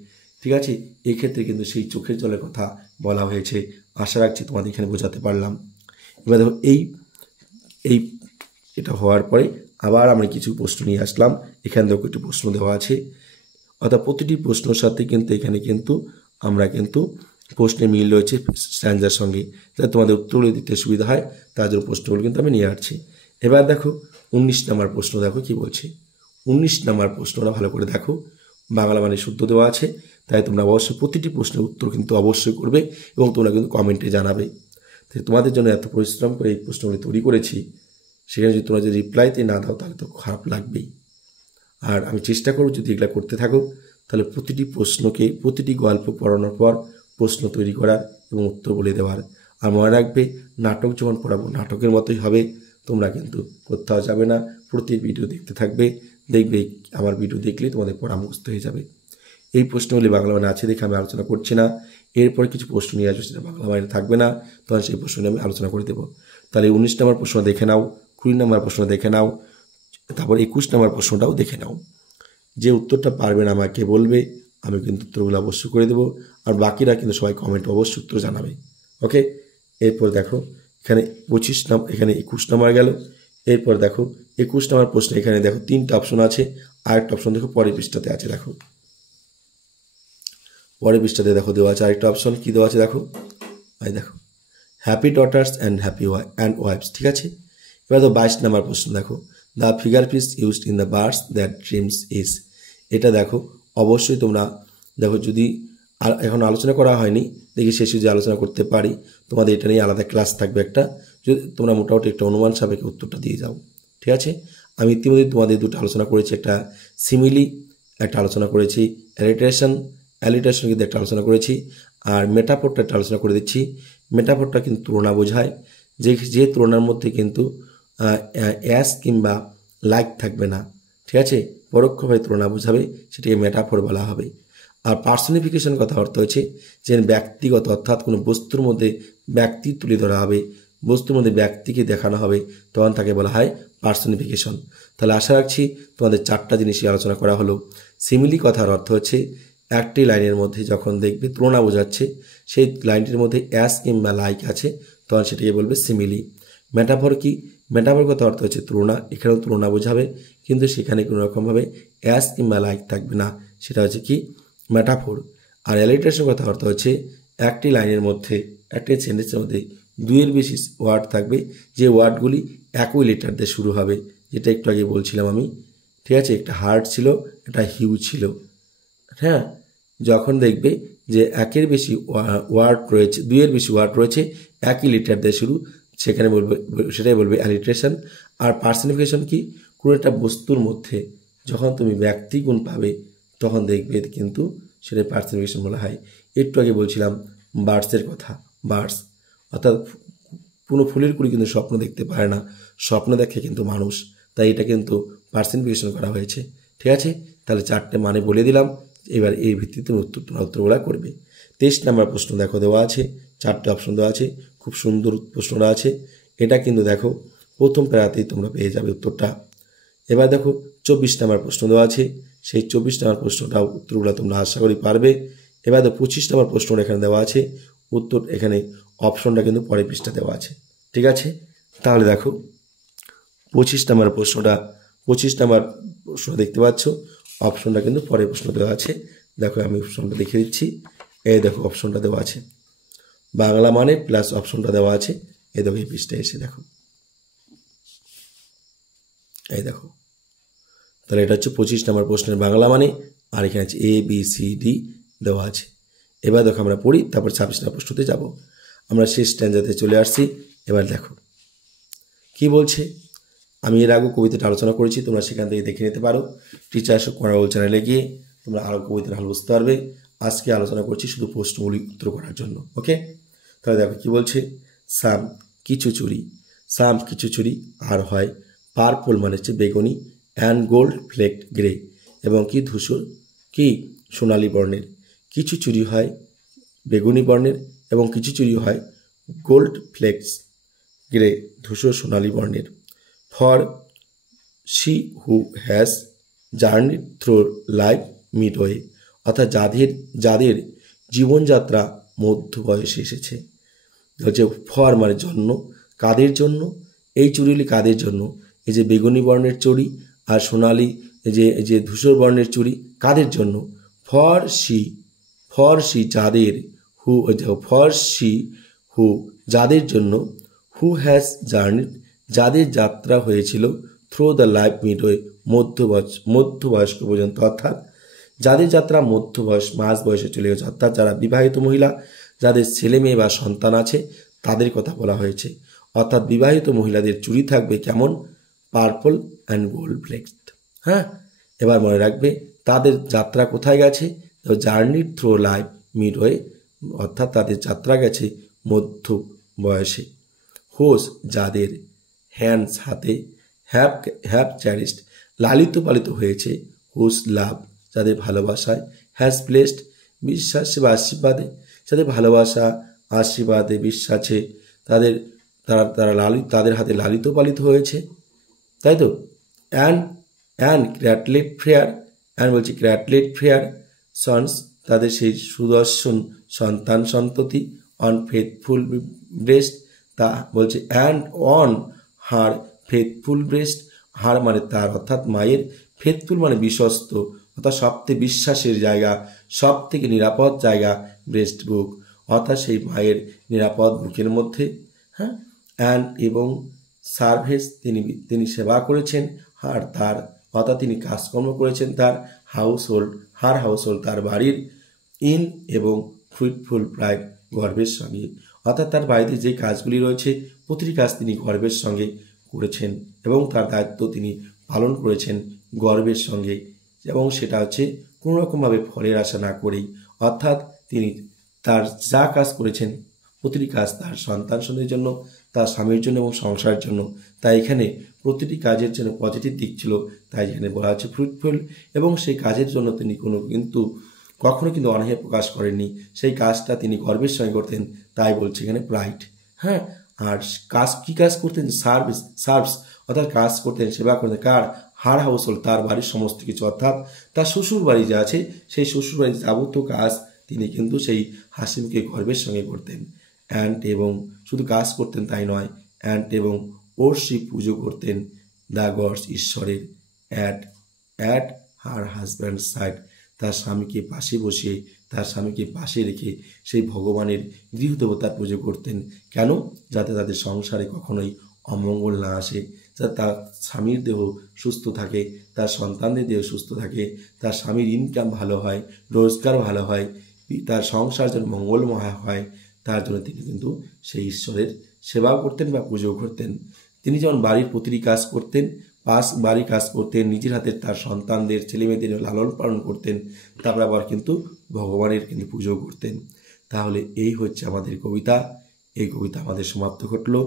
ঠিক আছে, এক্ষেত্রে কিন্তু সেই চোখের জলের কথা বলা হয়েছে। আশা রাখছি তোমাদের এখানে বোঝাতে পারলাম। এবার দেখো এই এই এটা হওয়ার পরে আবার আমরা কিছু প্রশ্ন নিয়ে আসলাম। এখানে দেখো একটু প্রশ্ন দেওয়া আছে, অর্থাৎ প্রতিটি প্রশ্নের সাথে কিন্তু এখানে কিন্তু আমরা কিন্তু প্রশ্নে মিল রয়েছে স্ট্যান্ডার সঙ্গে, যাতে তোমাদের উত্তরগুলো দিতে সুবিধা হয় তার জন্য প্রশ্নগুলো কিন্তু আমি নিয়ে আসছি। এবার দেখো 19 নম্বর প্রশ্ন, দেখো কি বলছে। 19 নম্বর প্রশ্নটা ভালো করে দেখো, বাংলা মানে শুদ্ধ দেওয়া আছে, তাই তোমরা অবশ্যই প্রতিটি প্রশ্নের উত্তর কিন্তু অবশ্যই করবে এবং তোমরা কিন্তু কমেন্টে জানাবে। তাই তোমাদের জন্য এত পরিশ্রম করে এই প্রশ্নগুলি তৈরি করেছি, সেখানে যদি তোমরা যদি রিপ্লাইতে না দাও তাহলে তো খারাপ লাগবেই। আর আমি চেষ্টা করব যদি এগুলো করতে থাকো তাহলে প্রতিটি প্রশ্নকে প্রতিটি গল্প পড়ানোর পর প্রশ্ন তৈরি করার এবং উত্তর বলে দেওয়ার। আর মনে রাখবে নাটক যখন পড়াবো নাটকের মতোই হবে, তোমরা কিন্তু কোথাও যাবে না, প্রতি ভিডিও দেখতে থাকবে, দেখবে আমার ভিডিও দেখলে তোমাদের পড়া মুখস্থ হয়ে যাবে। এই প্রশ্নগুলি বাংলা মানে আছে দেখে আমি আলোচনা করছি না, এরপরে কিছু প্রশ্ন নিয়ে আসবো সেটা বাংলা মানে থাকবে না, তখন সেই প্রশ্ন নিয়ে আমি আলোচনা করে দেবো। তাহলে 19 নম্বর প্রশ্ন দেখে নাও, 20 নম্বর প্রশ্ন দেখে নাও, তারপর 21 নম্বর প্রশ্নটাও দেখে নাও। যে উত্তরটা পারবেন আমাকে বলবে, আমি কিন্তু উত্তরগুলো অবশ্যই করে দেবো, আর বাকিরা কিন্তু সবাই কমেন্ট অবশ্যই উত্তর জানাবে। ওকে, এরপর দেখো এখানে 25 নম্বর, এখানে 21 নম্বর গেল। এরপর দেখো 21 নম্বর প্রশ্ন, এখানে দেখো 3টা অপশন আছে, আরেকটা অপশন দেখো পরের পৃষ্ঠাতে আছে। দেখো পরের পৃষ্ঠাতে দেখো দেওয়া আছে আরেকটা অপশন, কি দেওয়া আছে দেখো, এই দেখো happy daughters and happy and wife's, ঠিক আছে। এবার তো 22 নম্বর প্রশ্ন দেখো, the figure piece used in the birds that dreams is. এটা দেখো অবশ্যই তোমরা দেখো, যদি এখন আলোচনা করা হয়নি দেখি শেষে যদি আলোচনা করতে পারি, তোমাদের এটা নিয়ে আলাদা ক্লাস থাকবে একটা, যদি তোমরা মোটামুটি একটা অনুমান সাপেক্ষে উত্তরটা দিয়ে যাও, ঠিক আছে। আমি ইতিমধ্যে তোমাদের দুটো আলোচনা করেছি, একটা সিমিলি একটা আলোচনা করেছি, অ্যালিটেশন কিন্তু একটা আলোচনা করেছি, আর মেটাফোরটা একটা আলোচনা করে দিচ্ছি। মেটাফোরটা কিন্তু তুলনা বোঝায়, যে তুলনার মধ্যে কিন্তু অ্যাস কিংবা লাইক থাকবে না, ঠিক আছে, পরোক্ষভাবে তুলনা বোঝাবে, সেটাকে মেটাফোর বলা হবে। আর পার্সনিফিকেশন কথা অর্থ হচ্ছে যে ব্যক্তিগত, অর্থাৎ কোনো বস্তুর মধ্যে ব্যক্তি তুলে ধরা হবে, বস্তুর মধ্যে ব্যক্তিকে দেখানো হবে, তখন তাকে বলা হয় পার্সনিফিকেশন। তাহলে আশা রাখছি তোমাদের 4টা জিনিসই আলোচনা করা হলো। সিমিলি কথার অর্থ হচ্ছে একটি লাইনের মধ্যে যখন দেখবে তুলনা বোঝাচ্ছে, সেই লাইনটির মধ্যে অ্যাস কিংবা লাইক আছে, তখন সেটাকে বলবে সিমিলি। মেটাফর কি, মেটাফর কথা অর্থ হচ্ছে তুলনা, এখানেও তুলনা বোঝাবে, কিন্তু সেখানে কোনো রকমভাবে অ্যাস কিংবা লাইক থাকবে না, সেটা হচ্ছে কি মেটাফোর। আর অ্যালিটেশন কথা অর্থ হচ্ছে একটি লাইনের মধ্যে একটি সেন্টেন্সের মধ্যে দুইয়ের বেশি ওয়ার্ড থাকবে, যে ওয়ার্ডগুলি একই লেটার দিয়ে শুরু হবে, যেটা একটু আগে বলছিলাম আমি। ঠিক আছে, একটা হার্ট ছিল, একটা হিউ ছিল। হ্যাঁ, যখন দেখবে যে একের বেশি ওয়ার্ড রয়েছে, দুইয়ের বেশি ওয়ার্ড রয়েছে একই লেটার দিয়ে শুরু, সেখানে বলবে, সেটাই বলবে অ্যালিট্রেশন। আর পার্সনিফিকেশন কি, কোনো একটা বস্তুর মধ্যে যখন তুমি ব্যক্তিগুণ পাবে তখন দেখবে কিন্তু সেটাই পার্সনিফিকেশন বলা হয়। একটু আগে বলছিলাম বার্ডসের কথা, বার্ডস অর্থাৎ কোনো ফুলের কুড়ি কিন্তু স্বপ্ন দেখতে পারে না, স্বপ্ন দেখে কিন্তু মানুষ, তাই এটা কিন্তু পার্সনিফিকেশন করা হয়েছে। ঠিক আছে, তাহলে চারটে মানে বলে দিলাম, এবার এই ভিত্তিতে উত্তরগুলা করবে। 23 নম্বর প্রশ্ন দেখো দেওয়া আছে, চারটে অপশন দেওয়া আছে, খুব সুন্দর প্রশ্নটা আছে। এটা কিন্তু দেখো প্রথম প্যারাতেই তোমরা পেয়ে যাবে উত্তরটা। এবার দেখো 24 নম্বর প্রশ্ন দেওয়া আছে, সেই 24 নম্বর প্রশ্নটা উত্তরগুলো তোমরা আশা করি পারবে। এবার দেখো 25 নম্বর প্রশ্নটা এখানে দেওয়া আছে, উত্তর এখানে অপশনটা কিন্তু পরের পৃষ্ঠা দেওয়া আছে। ঠিক আছে, তাহলে দেখো 25 নম্বর প্রশ্নটা, 25 নম্বর প্রশ্ন দেখতে পাচ্ছ, অপশনটা কিন্তু পরের প্রশ্ন দেওয়া আছে। দেখো আমি অপশনটা দেখিয়ে দিচ্ছি, এই দেখো অপশনটা দেওয়া আছে, বাংলা মানে প্লাস অপশনটা দেওয়া আছে, এই দেখো এই পৃষ্ঠায় এসে দেখো, এই দেখো। তাহলে এটা হচ্ছে 25 নম্বর প্রশ্নের বাংলা মানে, আর এখানে আছে ABCD দেওয়া আছে। এবার দেখো আমরা পড়ি, তারপর 26 নম্বর প্রশ্নতে যাব। আমরা শেষ স্ট্যান্ডাতে চলে আসছি। এবার দেখো কি বলছে, আমি এর আগে কবিতাটা আলোচনা করেছি, তোমরা সেখান থেকে দেখে নিতে পারো। টিচার্স করাবল চ্যানেলে গিয়ে তোমরা আরও কবিতার হাল বুঝতে পারবে। আজকে আলোচনা করছি শুধু প্রশ্নগুলি উত্তর করার জন্য। ওকে, তাহলে দেখো কি বলছে, সাম কিছু চুরি, সাম কিছু চুরি, আর হয় পার্পল মানে হচ্ছে বেগুনি, অ্যান্ড গোল্ড ফ্লেক্ট গ্রে, এবং কি ধূসর কি সোনালি বর্ণের। কিছু চুরি হয় বেগুনি বর্ণের এবং কিছু চুরি হয় গোল্ড ফ্লেক্স গ্রে, ধূসর সোনালি বর্ণের। For she who has journey through life midway, অর্থাৎ যাদের জীবনযাত্রা মধ্য বয়সে এসেছে। হচ্ছে ফর মানে জন্য, কাদের জন্য এই চুড়িগুলি, কাদের জন্য, এই যে বেগুনি বর্ণের চুড়ি আর সোনালি এই যে ধূসর বর্ণের চুড়ি, কাদের জন্য, ফর শি যাদের, হু ফর শি হু যাদের জন্য, হু হ্যাজ জার্নি যাদের যাত্রা হয়েছিল, থ্রু দ্য লাইফ মিডওয়ে মধ্যবয়স্ক পর্যন্ত, অর্থাৎ যাদের যাত্রা মাঝ বয়সে চলে গেছে, অর্থাৎ যারা বিবাহিত মহিলা, যাদের ছেলে মেয়ে বা সন্তান আছে তাদের কথা বলা হয়েছে। অর্থাৎ বিবাহিত মহিলাদের চুড়ি থাকবে কেমন, পার্পল অ্যান্ড গোল্ড ফ্লেক্সড। হ্যাঁ, এবার মনে রাখবে তাদের যাত্রা কোথায় গেছে, জার্নি থ্রু লাইফ মিডওয়ে, অর্থাৎ তাদের যাত্রা গেছে মধ্য বয়সে। হোস যাদের, হ্যান্ডস হাতে, হ্যাভ চ্যারিস্ট লালিত পালিত হয়েছে, হোস লাভ যাদের ভালোবাসায়, হ্যাজ প্লেসড বিশ্বাসে বা আশীর্বাদে যাদের ভালোবাসা আশীর্বাদে বিশ্বাসে তাদের তাদের হাতে লালিত পালিত হয়েছে, তাই তো। অ্যান্ড ক্র্যাটলেট ফেয়ার, অ্যান্ড বলছি ক্র্যাটলেট ফেয়ার সন্স তাদের সেই সুদর্শন সন্তান সন্ততি, অন ফেথফুল ব্রেস্ট তা বলছে, and on her faithful breast, her মানে তার অর্থাৎ মায়ের, ফেথফুল মানে বিশ্বস্ত অর্থাৎ সবথেকে বিশ্বাসের জায়গা, সব থেকে নিরাপদ জায়গা, ব্রেস্ট বুক অর্থাৎ সেই মায়ের নিরাপদ বুকের মধ্যে। হ্যাঁ, অ্যান্ড এবং সার্ভিস তিনি সেবা করেছেন, আর তার অর্থাৎ তিনি কাজকর্ম করেছেন তার হার হাউসহোল্ড তার বাড়ির, ইন এবং ফ্রুটফুল প্রায় গর্বের সঙ্গে, অর্থাৎ তার বাড়িতে যে কাজগুলি রয়েছে প্রতিটি কাজ তিনি গর্বের সঙ্গে করেছেন এবং তার দায়িত্ব তিনি পালন করেছেন গর্বের সঙ্গে, এবং সেটা হচ্ছে কোনো রকমভাবে ফলের আশা না করেই, অর্থাৎ তিনি তার যা কাজ করেছেন প্রতিটি কাজ তার সন্তান সন্তানের জন্য, তার স্বামীর জন্য এবং সংসারের জন্য। তাই এখানে প্রতিটি কাজের জন্য পজিটিভ দিক ছিল, তাই এখানে বলা হচ্ছে ফ্রুটফুল, এবং সেই কাজের জন্য তিনি কখনো কিন্তু অনীহা প্রকাশ করেননি, সেই কাজটা তিনি গর্বের সঙ্গে করতেন, তাই বলছে এখানে প্রাইড। হ্যাঁ, আর কি কাজ করতেন, সার্ভস অর্থাৎ কাজ করতেন, সেবা করতেন কার, হার হাউসহোল্ড তার বাড়ির সমস্ত কিছু, অর্থাৎ তার শ্বশুর বাড়ি যে আছে সেই শ্বশুর বাড়ির যাবতীয় কাজ তিনি কিন্তু সেই হাসিমকে গর্বের সঙ্গে করতেন। অ্যান্ড এবং শুধু কাজ করতেন তাই নয়, অ্যান্ড এবং ওরশিপ পুজো করতেন দ্য গডস ঈশ্বরের, অ্যাট হার হাজব্যান্ড সাইড তার স্বামীকে পাশে বসিয়ে, তার স্বামীকে পাশে রেখে সেই ভগবানের গৃহদেবতার পুজো করতেন। কেন? যাতে তাদের সংসারে কখনোই অমঙ্গল না আসে, যাতে তার স্বামীর দেহ সুস্থ থাকে, তার সন্তানদের দেহ সুস্থ থাকে, তার স্বামীর ইনকাম ভালো হয়, রোজগার ভালো হয়, তার সংসার যেন মঙ্গলময় হয়, তার জন্য তিনি কিন্তু সেই ঈশ্বরের সেবাও করতেন বা পুজো করতেন। তিনি যেমন বাড়ির প্রতিটি কাজ করতেন, বাড়ির কাজ করতেন, নিজের হাতে তার সন্তানদের ছেলেমেয়েদের লালন পালন করতেন, তারপর আবার কিন্তু ভগবানের কিন্তু পুজো করতেন। তাহলে এই হচ্ছে আমাদের কবিতা। এই কবিতা আমাদের সমাপ্ত ঘটলো।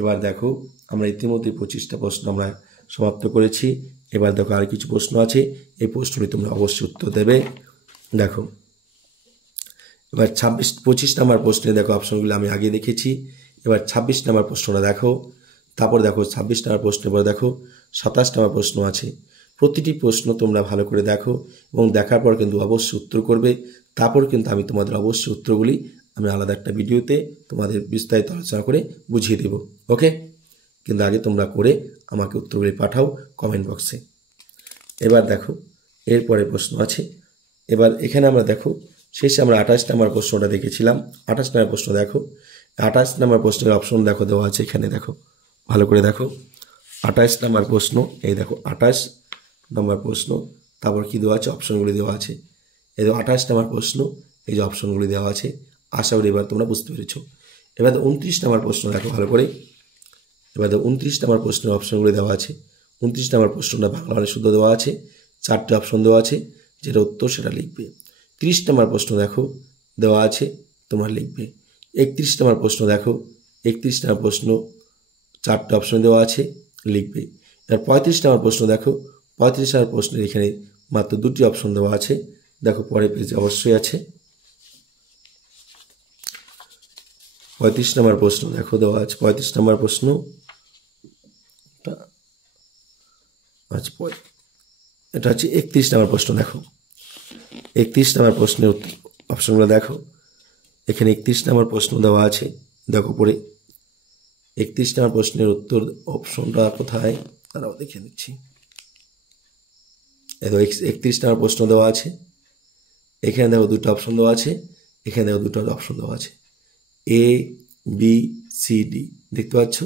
এবার দেখো আমরা ইতিমধ্যে 25টা প্রশ্ন আমরা সমাপ্ত করেছি। এবার দেখো আর কিছু প্রশ্ন আছে, এই প্রশ্নটি তোমরা অবশ্যই উত্তর দেবে। দেখো এবার 25 নম্বর প্রশ্নে দেখো অপশনগুলো আমি আগে দেখেছি। এবার 26 নম্বর প্রশ্নটা দেখো, তারপর দেখো 26 নম্বর প্রশ্নের পর দেখো 27 নম্বর প্রশ্ন আছে। প্রতিটি প্রশ্ন তোমরা ভালো করে দেখো এবং দেখার পর কিন্তু অবশ্যই উত্তর করবে। তারপর কিন্তু আমি তোমাদের অবশ্যই উত্তরগুলি আমি আলাদা একটা ভিডিওতে তোমাদের বিস্তারিত আলোচনা করে বুঝিয়ে দেব। ওকে, কিন্তু আগে তোমরা করে আমাকে উত্তরগুলি পাঠাও কমেন্ট বক্সে। এবার দেখো এরপরে প্রশ্ন আছে। এবার এখানে আমরা দেখো শেষে আমরা 28 নম্বর প্রশ্নটা দেখেছিলাম। 28 নম্বর প্রশ্ন দেখো, 28 নম্বর প্রশ্নের অপশন দেখো দেওয়া আছে এখানে, দেখো ভালো করে দেখো। 28 নম্বর প্রশ্ন, এই দেখো 28 নম্বর প্রশ্ন, তারপর কি দেওয়া আছে, অপশনগুলি দেওয়া আছে। এই দেখো 28 নম্বর প্রশ্ন, এই যে অপশনগুলি দেওয়া আছে। আশা করি এবার তোমরা বুঝতে পেরেছ। এবার 29 নম্বর প্রশ্ন দেখো ভালো করে। এবার 29 নম্বর প্রশ্নের অপশনগুলি দেওয়া আছে। 29 নম্বর প্রশ্নটা বাংলা মানে শুদ্ধ দেওয়া আছে, 4টে অপশন দেওয়া আছে, যেটা উত্তর সেটা লিখবে। 30 নম্বর প্রশ্ন দেখো দেওয়া আছে, তোমরা লিখবে। 31 নম্বর প্রশ্ন দেখো, 31 নম্বর প্রশ্ন 4টে অপশন দেওয়া আছে, লিখবে। এবার 35 নম্বর প্রশ্ন দেখো, 35 নম্বর প্রশ্নের এখানে মাত্র 2টি অপশন দেওয়া আছে, দেখো পরের পেজে অবশ্যই আছে। 35 নম্বর প্রশ্ন দেখো দেওয়া আছে, 35 নম্বর প্রশ্ন আচ্ছা এটা হচ্ছে 31 নম্বর প্রশ্ন। দেখো 31 নম্বর প্রশ্নের অপশনগুলো দেখো, এখানে 31 নম্বর প্রশ্ন দেওয়া আছে, দেখো পরে 31 নম্বর প্রশ্নের উত্তর অপশনটা কোথায় তারাও দেখে নিচ্ছি। দেখো 31 নম্বর প্রশ্ন দেওয়া আছে, এখানে দেখো 2টা অপশন দেওয়া আছে, এখানে দেখো 2টা অপশন দেওয়া আছে, এ বি সি ডি, দেখতে পাচ্ছ।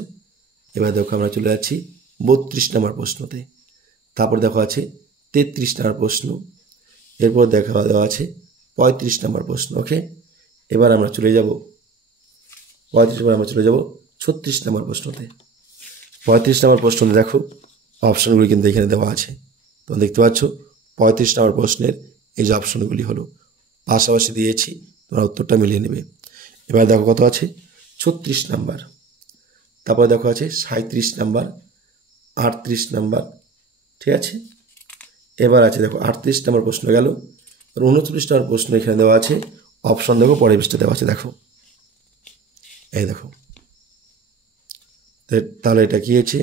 এবার দেখো আমরা চলে যাচ্ছি 32 নম্বর প্রশ্নতে, তারপর দেখো আছে 33 নম্বর প্রশ্ন, এরপর দেখা দেওয়া আছে 35 নম্বর প্রশ্ন। ওকে, এবার আমরা চলে যাব 36 নম্বর প্রশ্নতে। 35 নম্বর প্রশ্নতে দেখো অপশনগুলি কিন্তু এখানে দেওয়া আছে, তোমরা দেখতে পাচ্ছ। 35 নম্বর প্রশ্নের এই যে অপশনগুলি হলো পাশাপাশি দিয়েছি, তোমরা উত্তরটা মিলিয়ে নেবে। এবার দেখো কত আছে, 36 নাম্বার, তারপর দেখো আছে 37 নাম্বার, 38 নাম্বার, ঠিক আছে। এবার আছে দেখো 38 নম্বর প্রশ্ন গেল। 39 নম্বর প্রশ্ন এখানে দেওয়া আছে, অপশন দেখো পরের পৃষ্ঠা দেওয়া আছে, দেখো এই দেখো। তাহলে এটা কি হয়েছে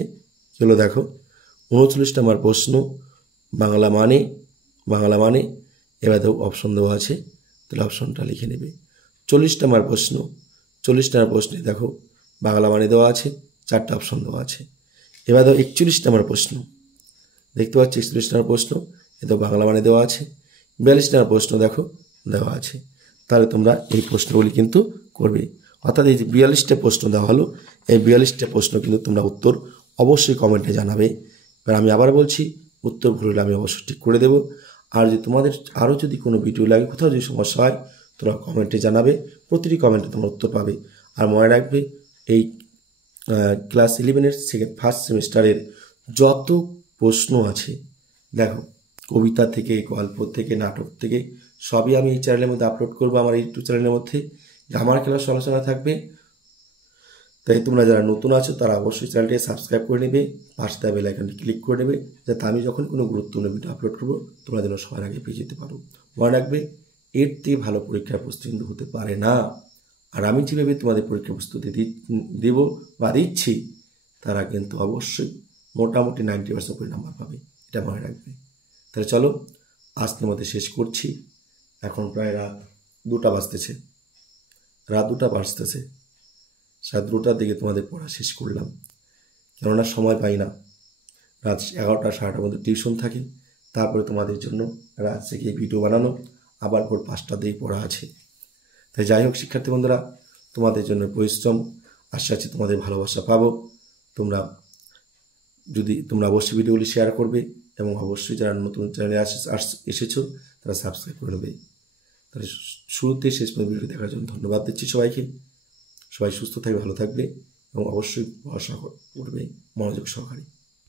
চলো দেখো 39 নম্বর প্রশ্ন বাংলা মানে, এবার দেখো অপশন দেওয়া আছে, তাহলে অপশনটা লিখে নেবে। 40 নম্বর প্রশ্ন, 40 নম্বর প্রশ্নে দেখো বাংলা মানে দেওয়া আছে, 4টে অপশন দেওয়া আছে। এবার দেখো 41 নম্বর প্রশ্ন, দেখতে পাচ্ছি 41 নম্বর প্রশ্ন, এ তো বাংলা মানে দেওয়া আছে। 42 নম্বর প্রশ্ন দেখো দেওয়া আছে। তাহলে তোমরা এই প্রশ্নগুলি কিন্তু করবে, অর্থাৎ এই যে 42টা প্রশ্ন দেওয়া হলো, এই 42টা প্রশ্ন কিন্তু তোমরা উত্তর অবশ্যই কমেন্টে জানাবে। এবার আমি আবার বলছি, উত্তর ভুল হলে আমি অবশ্যই ঠিক করে দেবো। আর যদি তোমাদের আরও যদি কোনো ভিডিও লাগে, কোথাও যদি সমস্যা হয়, তোমরা কমেন্টে জানাবে, প্রতিটি কমেন্টে তোমরা উত্তর পাবে। আর মনে রাখবে এই ক্লাস 11-এর ফার্স্ট সেমিস্টারের যত প্রশ্ন আছে, দেখো কবিতা থেকে, গল্প থেকে, নাটক থেকে, সবই আমি এই চ্যানেলের মধ্যে আপলোড করবো, আমার ইউটিউব চ্যানেলের মধ্যে। আমার ক্লাস আলোচনা থাকবে, তাই তোমরা যারা নতুন আছো তারা অবশ্যই চ্যানেলটি সাবস্ক্রাইব করে নেবে, পাশে থাকা বেল আইকনটি ক্লিক করে নেবে, যাতে আমি যখন কোনো গুরুত্বপূর্ণ ভিডিও আপলোড করবো তোমরা যেন সবার আগে পেয়ে যেতে পারো। মনে রাখবে এর থেকে ভালো পরীক্ষার প্রস্তুতি হতে পারে না। আর আমি যেভাবে তোমাদের পরীক্ষার প্রস্তুতি দেব বা দিচ্ছি, তারা কিন্তু অবশ্যই মোটামুটি 90% করে নাম্বার পাবে, এটা মনে রাখবে। তাহলে চলো আজকের মধ্যে শেষ করছি। এখন প্রায় রাত 2টা বাজতেছে, সাড়ে 2টার দিকে তোমাদের পড়া শেষ করলাম, কেননা সময় পাই না। রাত 11টা 11:30 মধ্যে টিউশন থাকে, তারপরে তোমাদের জন্য রাত থেকে ভিডিও বানানো, আবার ভোর 5টা দিয়ে পড়া আছে। তাই যাই হোক শিক্ষার্থী বন্ধুরা, তোমাদের জন্য পরিশ্রম, আশা আছি তোমাদের ভালোবাসা পাবো। তোমরা অবশ্যই ভিডিওগুলি শেয়ার করবে এবং অবশ্যই যারা নতুন চ্যানেলে এসেছো তারা সাবস্ক্রাইব করে নেবে। তাহলে শুরুতে শেষ পর্যন্ত ভিডিও দেখার জন্য ধন্যবাদ দিচ্ছি সবাইকে। সবাই সুস্থ থাকবে, ভালো থাকবে এবং অবশ্যই পড়াশোনা করবে মনোযোগ সহকারে।